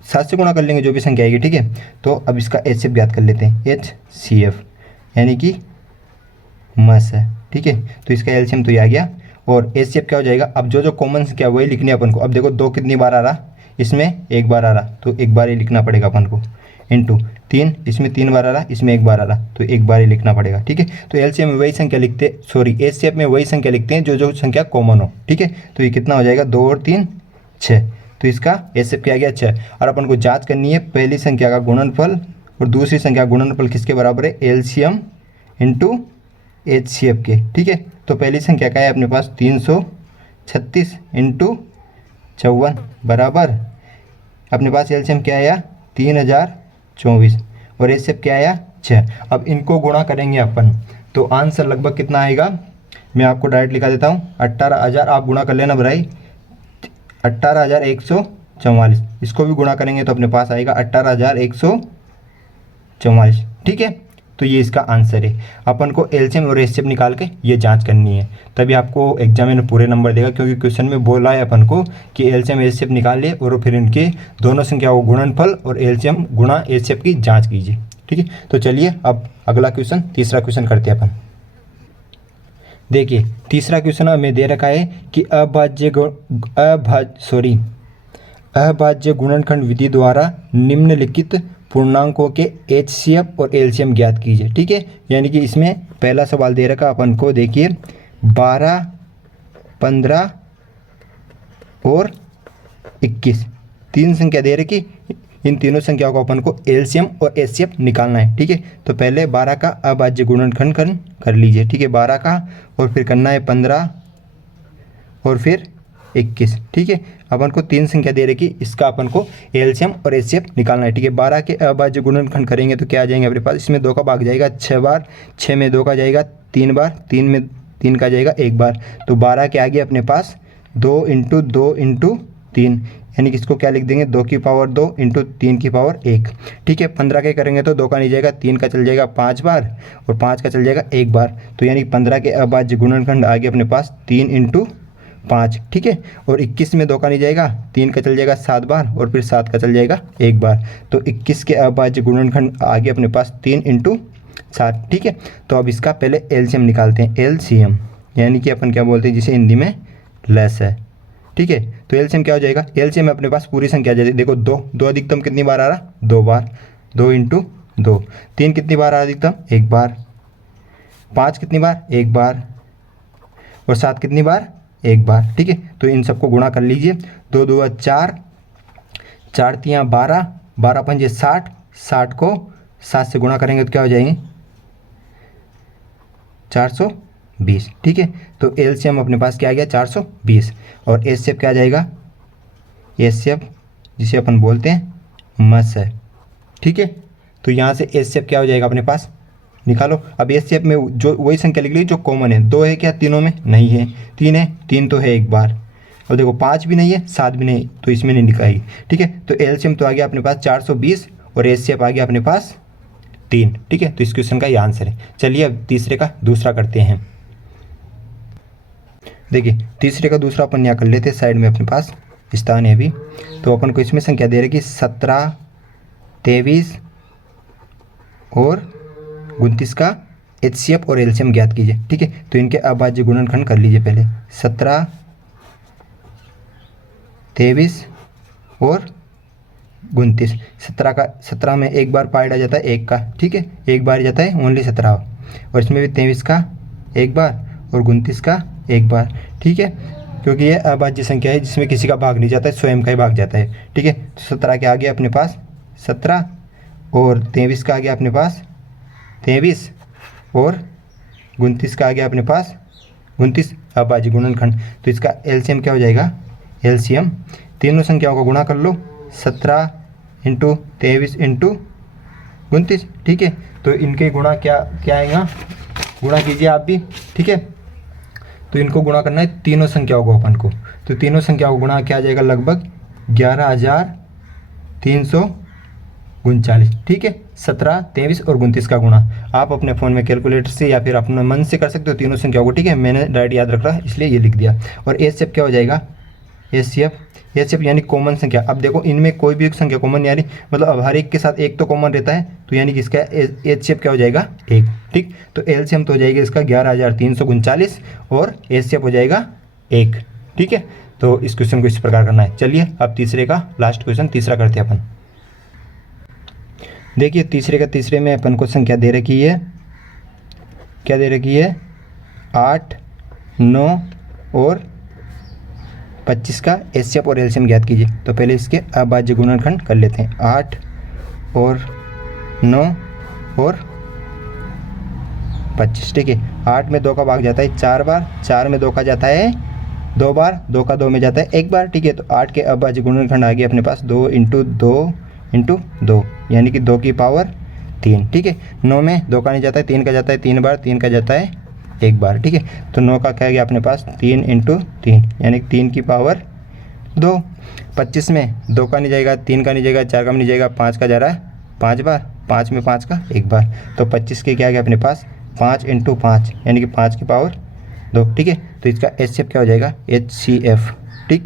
7 से गुणा कर लेंगे जो भी संख्या आएगी, ठीक है। तो अब इसका एचसीएफ ज्ञात कर लेते हैं, एचसीएफ यानी कि मस है, ठीक है। तो इसका एलसीएम तो ये आ गया, और एचसीएफ क्या हो जाएगा, अब जो जो कॉमन संख्या वही लिखनी है अपन को। अब देखो 2 कितनी बार आ रहा, इसमें 1 बार आ रहा, तो 1 बार ही लिखना पड़ेगा अपन को, इंटू 3, इसमें 3 बार आ रहा, इसमें 1 बार आ रहा, तो 1 बार ही लिखना पड़ेगा, ठीक है। तो एलसीएम में वही संख्या लिखते, सॉरी एचसीएफ में वही संख्या लिखते हैं जो जो संख्या कॉमन हो, ठीक है। तो ये कितना हो जाएगा, 2 और 3 6, तो इसका एचसीएफ क्या आ गया 6। और अपन को जाँच करनी है पहली संख्या का गुणनफल और दूसरी संख्या गुणनफल किसके बराबर है, एलसीएम इंटू एचसीएफ के, ठीक है। तो पहली संख्या का है अपने पास 336 इंटू 54 बराबर अपने पास एलसीएम क्या आया 3024 और एचसीएफ क्या आया 6। अब इनको गुणा करेंगे अपन तो आंसर लगभग कितना आएगा, मैं आपको डायरेक्ट लिखा देता हूँ, 18,000 आप गुणा कर लेना भाई, 18,144, इसको भी गुणा करेंगे तो अपने पास आएगा 18,144, ठीक है। तो ये इसका आंसर है। अपन को एलसीएम और एचसीएफ निकाल के ये जांच करनी है, तभी आपको एग्जाम में पूरे नंबर देगा, क्योंकि क्वेश्चन में बोला है अपन को कि एलसीएम एचसीएफ निकाल लिए और फिर इनके दोनों संख्याओं गुणनफल और एलसीएम गुणा एचसीएफ की जांच कीजिए, ठीक है। तो चलिए अब अगला क्वेश्चन, तीसरा क्वेश्चन करते हैं अपन। देखिए तीसरा क्वेश्चन हमें दे रखा है कि अभाज्य गुणनखंड विधि द्वारा निम्नलिखित पूर्णांकों के एचसीएफ और एलसीएम ज्ञात कीजिए, ठीक है। यानी कि इसमें पहला सवाल दे रखा अपन को, देखिए 12, 15 और 21 तीन संख्या दे रखी, इन तीनों संख्याओं को अपन को एलसीएम और एचसीएफ निकालना है, ठीक है। तो पहले 12 का अभाज्य गुणनखंड कर लीजिए, ठीक है, 12 का, और फिर करना है 15 और फिर 21, ठीक है। अपन को तीन संख्या दे रखी, इसका अपन को एलसीएम और एचसीएफ निकालना है, ठीक है। 12 के अभाज्य गुणनखंड करेंगे तो क्या आ जाएंगे अपने पास, इसमें 2 का भाग जाएगा 6 बार, 6 में 2 का जाएगा 3 बार, 3 में 3 का जाएगा 1 बार, तो 12 के आगे अपने पास 2 इंटू 2 इंटू 3, यानी कि इसको क्या लिख देंगे 2 की पावर 2 इंटू 3 की पावर 1, ठीक है। 15 के करेंगे तो 2 का नहीं जाएगा, 3 का चल जाएगा 5 बार और 5 का चल जाएगा 1 बार, तो यानी 15 के अभाज्य गुणनखंड आगे अपने पास 3 इंटू 5, ठीक है। और 21 में 2 का नहीं जाएगा, 3 का चल जाएगा 7 बार और फिर 7 का चल जाएगा 1 बार, तो 21 के अभाज्य गुणनखंड आगे अपने पास 3 इंटू 7, ठीक है। तो अब इसका पहले एलसीएम निकालते हैं, एलसीएम यानी कि अपन क्या बोलते हैं जिसे हिंदी में लसाअ, ठीक है। तो एलसीएम क्या हो जाएगा, एलसीएम में अपने पास पूरी संख्या जाए, देखो 2 अधिकतम कितनी बार आ रहा, 2 बार, 2 इंटू 2, 3 कितनी बार आ रहा अधिकतम 1 बार, 5 कितनी बार 1 बार, और 7 कितनी बार 1 बार, ठीक है। तो इन सबको गुणा कर लीजिए, 2 2 4, 4 3 12, 12 5 60, 60 को 7 से गुणा करेंगे तो क्या हो जाएंगे 420, ठीक है। तो एलसीएम अपने पास क्या आ गया 420, और एचसीएफ क्या आ जाएगा, एचसीएफ जिसे अपन बोलते हैं मस है, ठीक है। तो यहाँ से एचसीएफ क्या हो जाएगा अपने पास, निकालो। अब एचसीएफ में जो वही संख्या लिख ली जो कॉमन है, 2 है क्या तीनों में, नहीं है, 3 है, 3 तो है एक बार, अब देखो 5 भी नहीं है, 7 भी नहीं, तो इसमें नहीं निकालेगी, ठीक है। तो एलसीएम तो आ गया अपने पास 420 और एचसीएफ आ गया अपने पास 3, ठीक है। तो इस क्वेश्चन का ये आंसर है। चलिए अब तीसरे का दूसरा करते हैं। देखिए तीसरे का दूसरा अपन यहाँ कर लेते हैं, साइड में अपने पास स्थान है अभी। तो अपन को इसमें संख्या दे रही कि 17, 23 और 29 का एचसीएफ और एलसीएम ज्ञात कीजिए, ठीक है। तो इनके अभाज्य गुणनखंड कर लीजिए पहले, 17, 23 और 29। 17 में एक बार पार्ट आ जाता है 1 का, ठीक है, एक बार जाता है ओनली 17, और इसमें भी 23 का एक बार और 29 का एक बार, ठीक है, क्योंकि ये अभाज्य संख्या है जिसमें किसी का भाग नहीं जाता है, स्वयं का ही भाग जाता है, ठीक है। तो 17 के आ गया अपने पास 17 और 23 का आ गया अपने पास 23 और 29 का आ गया अपने पास 29, अभाज्य गुणनखंड। तो इसका एलसीएम क्या हो जाएगा, एलसीएम तीनों संख्याओं को गुणा कर लो, 17 इंटू 23 इंटू 29, ठीक है। तो इनके गुणा क्या क्या आएगा, गुणा कीजिए आप भी, ठीक है। तो इनको गुणा करना है तीनों संख्याओं को अपन को, तो तीनों संख्याओं को गुणा क्या आ जाएगा, लगभग 11,339, ठीक है। 17, 23 और 29 का गुणा आप अपने फ़ोन में कैलकुलेटर से या फिर अपने मन से कर सकते हो तीनों संख्याओं को, ठीक है। मैंने डायरेक्ट याद रख रहा है इसलिए ये लिख दिया। और एचसीएफ क्या हो जाएगा, एचसीएफ यानी कॉमन संख्या। अब देखो इनमें कोई भी एक संख्या कॉमन, यानी मतलब अब हर एक के साथ एक तो कॉमन रहता है, तो यानी कि इसका एचसीएफ क्या हो जाएगा 1, ठीक। तो एलसीएम तो हो जाएगा इसका 11,339 और एचसीएफ हो जाएगा 1, ठीक है। तो इस क्वेश्चन को इस प्रकार करना है। चलिए अब तीसरे का लास्ट क्वेश्चन तीसरा करते हैं अपन। देखिए तीसरे में अपन को संख्या दे रखी है, क्या दे रखी है, 8, 9 और 25 का एचसीएफ और एलसीएम ज्ञात कीजिए। तो पहले इसके अभाज्य गुणनखंड कर लेते हैं, 8 और 9 और 25, ठीक है। 8 में 2 का भाग जाता है 4 बार, 4 में 2 का जाता है 2 बार, 2 का 2 में जाता है 1 बार, ठीक है। तो 8 के अभाज्य गुणनखंड आ गया अपने पास 2 इंटू 2 इंटू 2, यानी कि 2 की पावर 3, ठीक है। 9 में 2 का नहीं जाता है, 3 का जाता है 3 बार, 3 का जाता है 1 बार, ठीक है। तो 9 का क्या गया अपने पास 3 इंटू 3, यानी 3 की पावर 2। 25 में 2 का नहीं जाएगा, 3 का नहीं जाएगा, 4 का नहीं जाएगा, 5 का जा रहा है 5 बार, 5 में 5 का 1 बार। तो 25 के क्या गया अपने पास 5 इंटू 5, यानी कि 5 की पावर 2, ठीक है। तो इसका एचसीएफ क्या हो जाएगा, एचसीएफ, ठीक।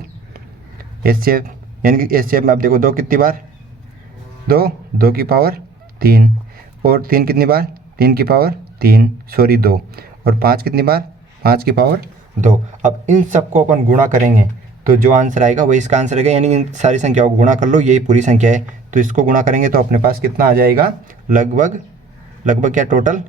एचसीएफ यानी कि एचसीएफ में आप देखो 2 कितनी बार, 2 की पावर 3, और 3 कितनी बार, 3 की पावर 3, सॉरी 2, और 5 कितनी बार, 5 की पावर 2। अब इन सबको अपन गुणा करेंगे तो जो आंसर आएगा वही इसका आंसर आएगा, यानी इन सारी संख्याओं को गुणा कर लो, यही पूरी संख्या है। तो इसको गुणा करेंगे तो अपने पास कितना आ जाएगा, लगभग क्या टोटल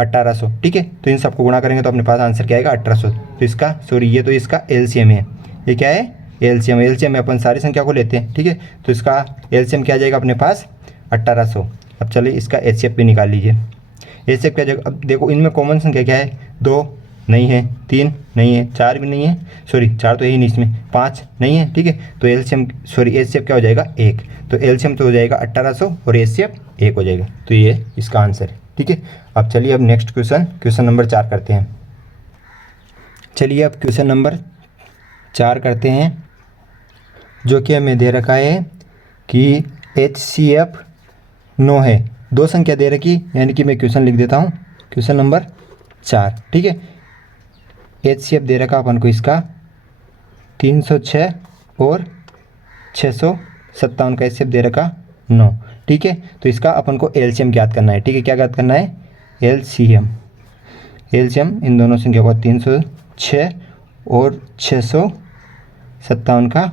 1800, ठीक है। तो इन सबको गुणा करेंगे तो अपने पास आंसर क्या आएगा 1800। तो इसका सॉरी ये तो इसका एलसीएम है, ये क्या है एलसीएम में अपन सारी संख्या को लेते हैं, ठीक है। तो इसका एलसीएम क्या आ जाएगा अपने पास 1800। अब चलिए इसका एचसीएफ भी निकाल लीजिए। एचसीएफ क्या जाएगा, अब देखो इनमें कॉमन संख्या क्या है, 2 नहीं है, 3 नहीं है, 4 भी नहीं है, सॉरी 4 तो यही नहीं, इसमें 5 नहीं है, ठीक है। तो एचसीएफ क्या हो जाएगा 1। तो एलसीएम तो हो जाएगा 1800 और एचसीएफ 1 हो जाएगा। तो ये इसका आंसर है, ठीक है। अब चलिए अब नेक्स्ट क्वेश्चन नंबर 4 करते हैं। चलिए अब क्वेश्चन नंबर 4 करते हैं, जो कि हमें दे रखा है कि एचसीएफ 9 है, 2 संख्या दे रखी, यानी कि मैं क्वेश्चन लिख देता हूँ, क्वेश्चन नंबर 4, ठीक है। एचसीएफ दे रखा अपन को इसका 306 और 657 का एचसीएफ दे रखा 9, ठीक है। तो इसका अपन को एलसीएम ज्ञात करना है, ठीक है। क्या ज्ञात करना है, एलसीएम इन दोनों संख्या को 306 और 657 का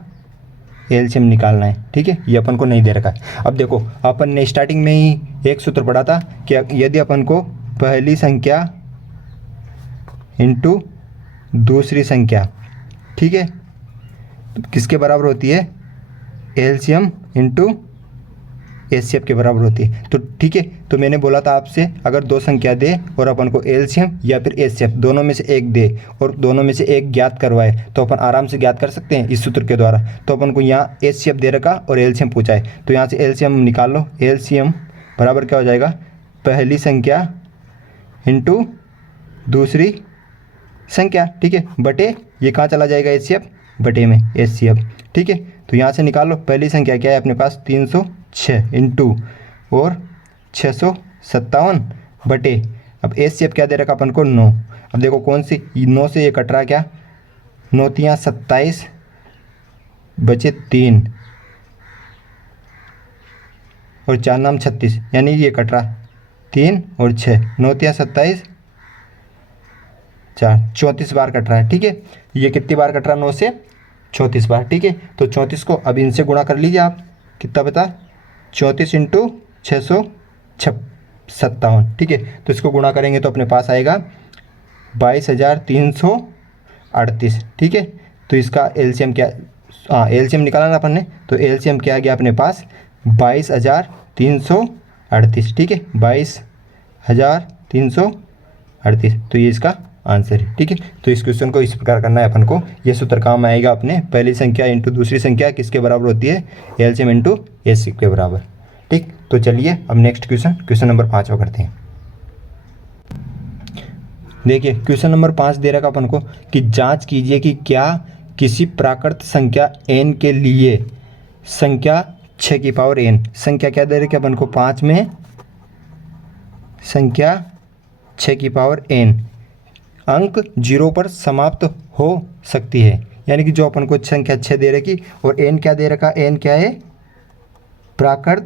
एलसीएम निकालना है, ठीक है। ये अपन को नहीं दे रखा है। अब देखो अपन ने स्टार्टिंग में ही एक सूत्र पढ़ा था कि यदि अपन को पहली संख्या इंटू दूसरी संख्या, ठीक है, तो किसके बराबर होती है, एलसीएम इंटू एचसीएफ के बराबर होती है। तो ठीक है, तो मैंने बोला था आपसे अगर दो संख्या दे और अपन को एलसीएम या फिर एचसीएफ दोनों में से एक दे और दोनों में से एक ज्ञात करवाए तो अपन आराम से ज्ञात कर सकते हैं इस सूत्र के द्वारा। तो अपन को यहाँ एचसीएफ दे रखा और एलसीएम पूछा है, तो यहाँ से एलसीएम निकाल लो। एलसीएम बराबर क्या हो जाएगा, पहली संख्या इंटू दूसरी संख्या, ठीक है, बटे ये कहाँ चला जाएगा एचसीएफ, बटे में एचसीएफ, ठीक है। तो यहाँ से निकाल लो, पहली संख्या क्या है अपने पास 306 इंटू और 657 बटे, अब एचसीएफ क्या दे रखा अपन को 9। अब देखो कौन सी 9 से ये कट रहा, क्या 9 तियाँ 27 बचे 3 और 4 नाम 36, यानी ये कट रहा 3 और 6, 9 तियाँ 27 4, 34 बार कट रहा है, ठीक है। ये कितनी बार कट रहा है, 9 से 34 बार, ठीक है। तो 34 को अब इनसे गुणा कर लीजिए आप, कितना बता 34 इंटू 657, ठीक है। तो इसको गुणा करेंगे तो अपने पास आएगा 22,338, ठीक है। तो इसका एलसीएम क्या, हाँ एलसीएम निकाला ना अपन ने, तो एलसीएम क्या आ गया अपने पास 22,338, ठीक है, 22,338। तो ये इसका आंसर है, ठीक है। तो इस क्वेश्चन को इस प्रकार करना है अपन को, ये सूत्र काम आएगा अपने पहली संख्या इंटू दूसरी संख्या किसके बराबर होती है, एलसीएम इंटू एचसीएफ के बराबर, ठीक। तो चलिए अब नेक्स्ट क्वेश्चन नंबर 5 करते हैं। देखिए क्वेश्चन नंबर 5 दे रखा अपन को कि जांच कीजिए कि क्या किसी प्राकृत संख्या n के लिए संख्या 6 की पावर n, संख्या क्या दे रखी अपन को 5 में संख्या 6 की पावर n अंक 0 पर समाप्त हो सकती है। यानी कि जो अपन को संख्या 6 दे रखी और n क्या दे रखा, n क्या है, प्राकृत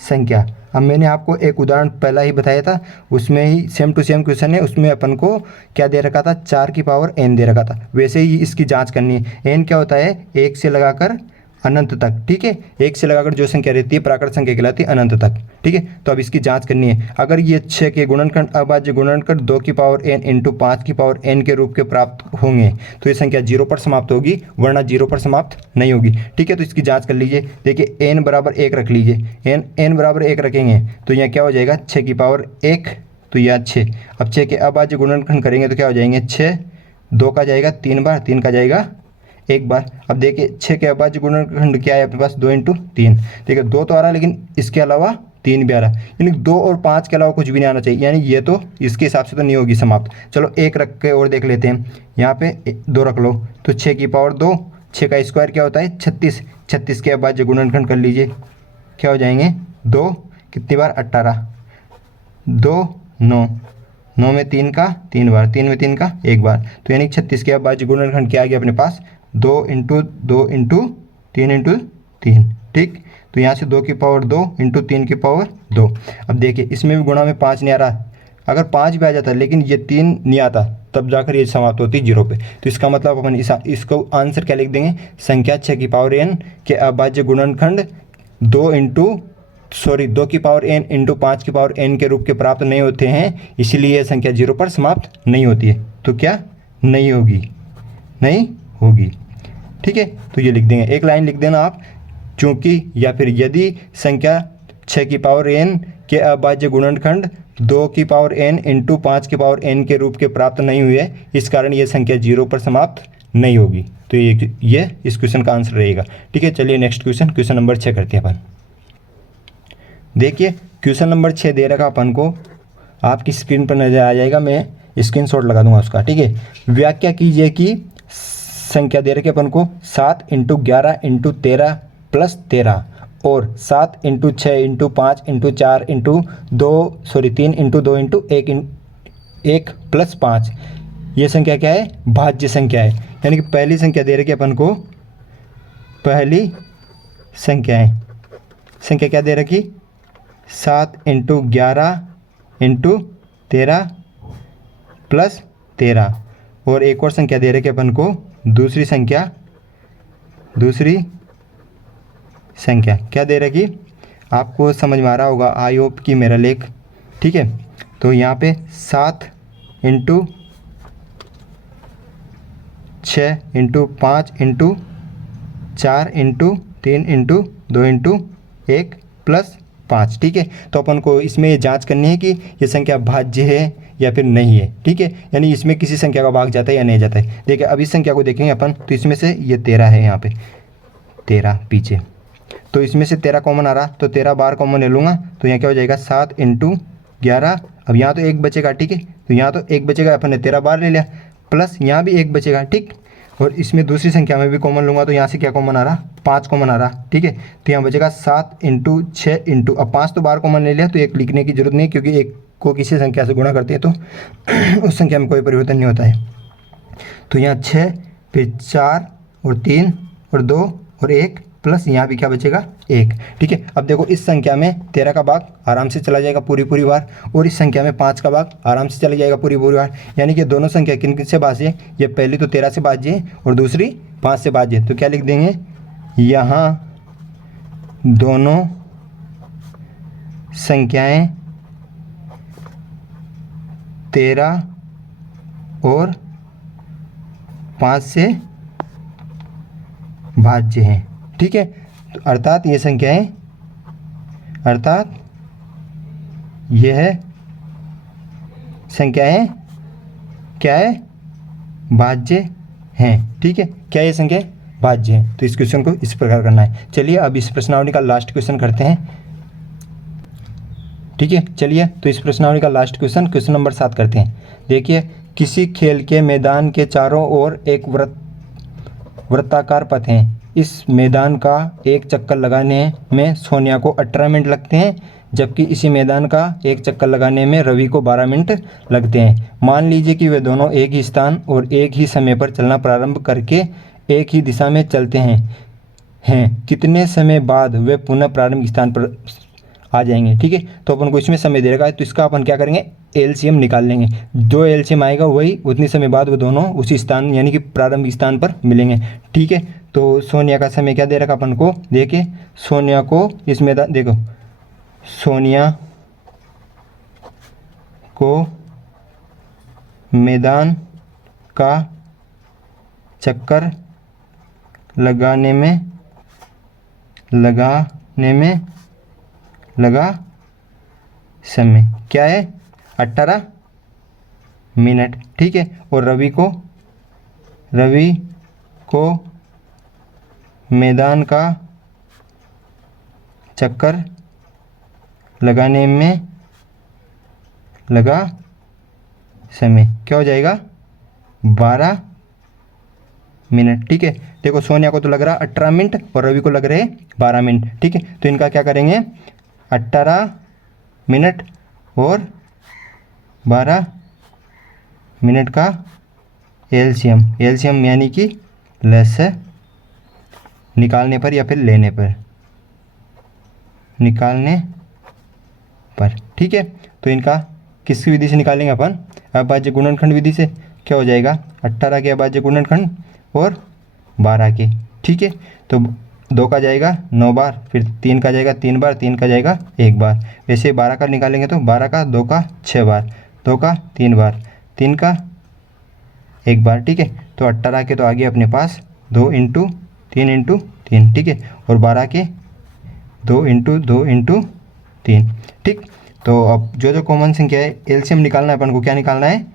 संख्या। अब मैंने आपको एक उदाहरण पहला ही बताया था, उसमें ही सेम टू सेम क्वेश्चन है, उसमें अपन को क्या दे रखा था, 4 की पावर n दे रखा था। वैसे ही इसकी जांच करनी है। n क्या होता है, 1 से लगाकर अनंत तक, ठीक है, 1 से लगाकर जो संख्या रहती है प्राकृत संख्या कहलाती है अनंत तक, ठीक है। तो अब इसकी जांच करनी है। अगर ये 6 के गुणनखंड अभाज्य गुणनखंड 2 की पावर n इंटू 5 की पावर n के रूप के प्राप्त होंगे तो ये संख्या 0 पर समाप्त होगी, वरना 0 पर समाप्त नहीं होगी, ठीक है। तो इसकी जांच कर लीजिए। देखिए n बराबर 1 रख लीजिए, n बराबर 1 रखेंगे तो यहाँ क्या हो जाएगा 6 की पावर 1, तो यह 6। अब 6 के अभाज्य गुणनखंड करेंगे तो क्या हो जाएंगे 6, 2 का जाएगा 3 बार, 3 का जाएगा 1 बार। अब देखिए 6 के अभाज्य गुणनखंड क्या है अपने पास, 2 इंटू 3, देखिए 2 तो आ रहा लेकिन इसके अलावा 3 भी आ रहा, यानी 2 और 5 के अलावा कुछ भी नहीं आना चाहिए, यानी ये तो इसके हिसाब से तो नहीं होगी समाप्त। चलो 1 रख के और देख लेते हैं, यहाँ पे 2 रख लो तो 6 की पावर 2, 6 का स्क्वायर क्या होता है 36, 36 के अभाज्य गुणनखंड कर लीजिए, क्या हो जाएंगे 2 कितनी बार 18, 2 9, 9 में 3 का 3 बार, 3 में 3 का 1 बार, तो यानी 36 के अभाज्य गुणनखंड क्या आ गया अपने पास 2 इंटू 2 इंटू 3 इंटू 3, ठीक। तो यहाँ से 2 की पावर 2 इंटू 3 की पावर 2। अब देखिए इसमें भी गुणा में 5 नहीं आ रहा, अगर 5 भी आ जाता लेकिन ये 3 नहीं आता तब जाकर ये समाप्त होती 0 पे। तो इसका मतलब अपन इसको आंसर क्या लिख देंगे, संख्या 6 की पावर n के अभाज्य गुणनखंड 2 की पावर n इंटू 5 की पावर n के रूप के प्राप्त नहीं होते हैं, इसीलिए यह संख्या 0 पर समाप्त नहीं होती है। तो क्या नहीं होगी, नहीं होगी, ठीक है। तो ये लिख देंगे, एक लाइन लिख देना आप, चूंकि या फिर यदि संख्या 6 की पावर n के अभाज्य गुणनखंड 2 की पावर n इंटू 5 की पावर n के रूप के प्राप्त नहीं हुए, इस कारण ये संख्या 0 पर समाप्त नहीं होगी। तो ये इस क्वेश्चन का आंसर रहेगा, ठीक है। चलिए नेक्स्ट क्वेश्चन नंबर 6 करते हैं अपन। देखिए क्वेश्चन नंबर 6 दे रखा अपन को, आपकी स्क्रीन पर नजर आ जाएगा, मैं स्क्रीनशॉट लगा दूंगा उसका, ठीक है। व्याख्या कीजिए कि संख्या दे रखी अपन को 7 इंटू 11 इंटू 13 प्लस 13 और 7 into 6 into 5 into 4 into 3 into 2 into 1 plus 5, ये संख्या क्या है, भाज्य संख्या है। यानी कि पहली संख्या दे रखी अपन को, पहली संख्या है, संख्या क्या दे रखी 7 इंटू 11 इंटू 13 प्लस 13, और एक और संख्या दे रखी अपन को दूसरी संख्या क्या दे रखी, आपको समझ में आ रहा होगा, आई होप कि मेरा लेख, ठीक है। तो यहाँ पे 7 into 6 into 5 into 4 into 3 into 2 into 1 plus 5, ठीक है। तो अपन को इसमें ये जांच करनी है कि ये संख्या भाज्य है या फिर नहीं है, ठीक है, यानी इसमें किसी संख्या का भाग जाता है या नहीं जाता है। देखिए अब इस संख्या को देखेंगे अपन, तो इसमें से ये 13 है, यहाँ पे 13 पीछे, तो इसमें से 13 कॉमन आ रहा, तो 13 बार कॉमन ले लूँगा, तो यहाँ क्या हो जाएगा 7 × 11। अब यहाँ तो एक बचेगा, ठीक है, तो यहाँ तो एक बचेगा, अपन ने 13 बार ले लिया, प्लस यहाँ भी एक बचेगा, ठीक। और इसमें दूसरी संख्या में भी कॉमन लूँगा, तो यहाँ से क्या कॉमन आ रहा, 5 कॉमन आ रहा, ठीक है। तो यहाँ बचेगा 7 × 6 × अब 5 तो बार कॉमन ले लिया, तो एक लिखने की जरूरत नहीं, क्योंकि एक को किसी संख्या से गुणा करते हैं तो उस संख्या में कोई परिवर्तन नहीं होता है। तो यहाँ 6, फिर 4 और 3 और 2 और 1, प्लस यहाँ भी क्या बचेगा 1, ठीक है। अब देखो इस संख्या में 13 का भाग आराम से चला जाएगा पूरी बार, और इस संख्या में 5 का भाग आराम से चला जाएगा पूरी बार, यानी कि दोनों संख्या किन किन से भाज्य है, ये पहली तो 13 से भाज्य है और दूसरी 5 से भाज्य है। तो क्या लिख देंगे, यहाँ दोनों संख्याएं 13 और 5 से भाज्य हैं, ठीक है। तो अर्थात ये संख्याएं, अर्थात यह संख्याएं क्या है, भाज्य हैं, ठीक है। क्या ये संख्याएं भाज्य हैं, तो इस क्वेश्चन को इस प्रकार करना है। चलिए अब इस प्रश्नावली का लास्ट क्वेश्चन करते हैं, ठीक है। चलिए तो इस प्रश्नावली का लास्ट क्वेश्चन नंबर 7 करते हैं। देखिए, किसी खेल के मैदान के चारों ओर एक वृत्ताकार पथ है। इस मैदान का एक चक्कर लगाने में सोनिया को 18 मिनट लगते हैं, जबकि इसी मैदान का एक चक्कर लगाने में रवि को 12 मिनट लगते हैं। मान लीजिए कि वे दोनों एक ही स्थान और एक ही समय पर चलना प्रारंभ करके एक ही दिशा में चलते हैं कितने समय बाद वे पुनः प्रारंभिक स्थान पर आ जाएंगे, ठीक है। तो अपन को इसमें समय दे रखा है, तो इसका अपन क्या करेंगे, एलसीएम निकाल लेंगे। जो एलसीएम आएगा वही उतने समय बाद वो दोनों उसी स्थान यानी कि प्रारंभिक स्थान पर मिलेंगे, ठीक है। तो सोनिया का समय क्या दे रखा अपन को, देखिए सोनिया को इस मैदान, देखो सोनिया को मैदान का चक्कर लगाने में लगा समय क्या है, 18 मिनट, ठीक है। और रवि को मैदान का चक्कर लगाने में लगा समय क्या हो जाएगा, 12 मिनट, ठीक है। देखो सोनिया को तो लग रहा 18 मिनट और रवि को लग रहे 12 मिनट, ठीक है। तो इनका क्या करेंगे, 18 मिनट और 12 मिनट का एलसीएम यानी कि लसाअ निकालने पर या फिर लेने पर, ठीक है। तो इनका किस विधि से निकालेंगे अपन, अभाज्य गुणनखंड विधि से। क्या हो जाएगा, 18 के अभाज्य गुणनखंड और 12 के, ठीक है। तो 2 का जाएगा 9 बार, फिर 3 का जाएगा 3 बार, 3 का जाएगा 1 बार। वैसे 12 का निकालेंगे तो 12 का 2 का 6 बार, 2 का 3 बार, 3 का 1 बार, ठीक है। तो 18 के तो आ गए अपने पास 2 × 3 × 3, ठीक है। और 12 के 2 × 2 × 3, ठीक। तो अब जो कॉमन संख्या है एलसीएम निकालना है अपन को, क्या निकालना है,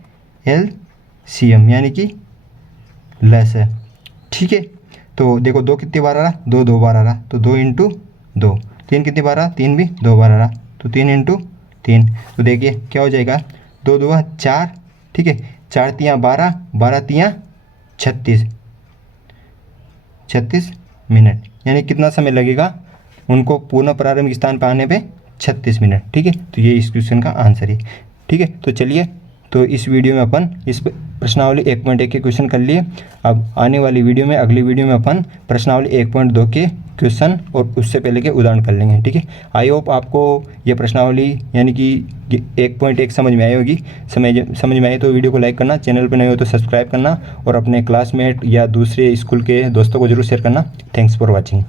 एलसीएम यानी कि लसाअ, ठीक है। तो देखो 2 कितनी बार आ रहा, 2 बार आ रहा, तो 2 × 2, 3 कितनी बार आ रहा, 3 भी 2 बार आ रहा, तो 3 × 3। तो देखिए क्या हो जाएगा, 2 2 4, ठीक है, 4 3 12, 12 3 36 मिनट, यानी कितना समय लगेगा उनको पुनः प्रारंभिक स्थान पर आने पे, 36 मिनट, ठीक है। तो ये इस क्वेश्चन का आंसर है, ठीक है। तो चलिए, तो इस वीडियो में अपन इस प्रश्नावली 1.1 के क्वेश्चन कर लिए। अब आने वाली वीडियो में, अगली वीडियो में अपन प्रश्नावली 1.2 के क्वेश्चन और उससे पहले के उदाहरण कर लेंगे, ठीक है। आई होप आपको ये प्रश्नावली यानी कि 1.1 समझ में आई होगी। समझ में आई तो वीडियो को लाइक करना, चैनल पर नए हो तो सब्सक्राइब करना और अपने क्लासमेट या दूसरे स्कूल के दोस्तों को जरूर शेयर करना। Thanks for watching.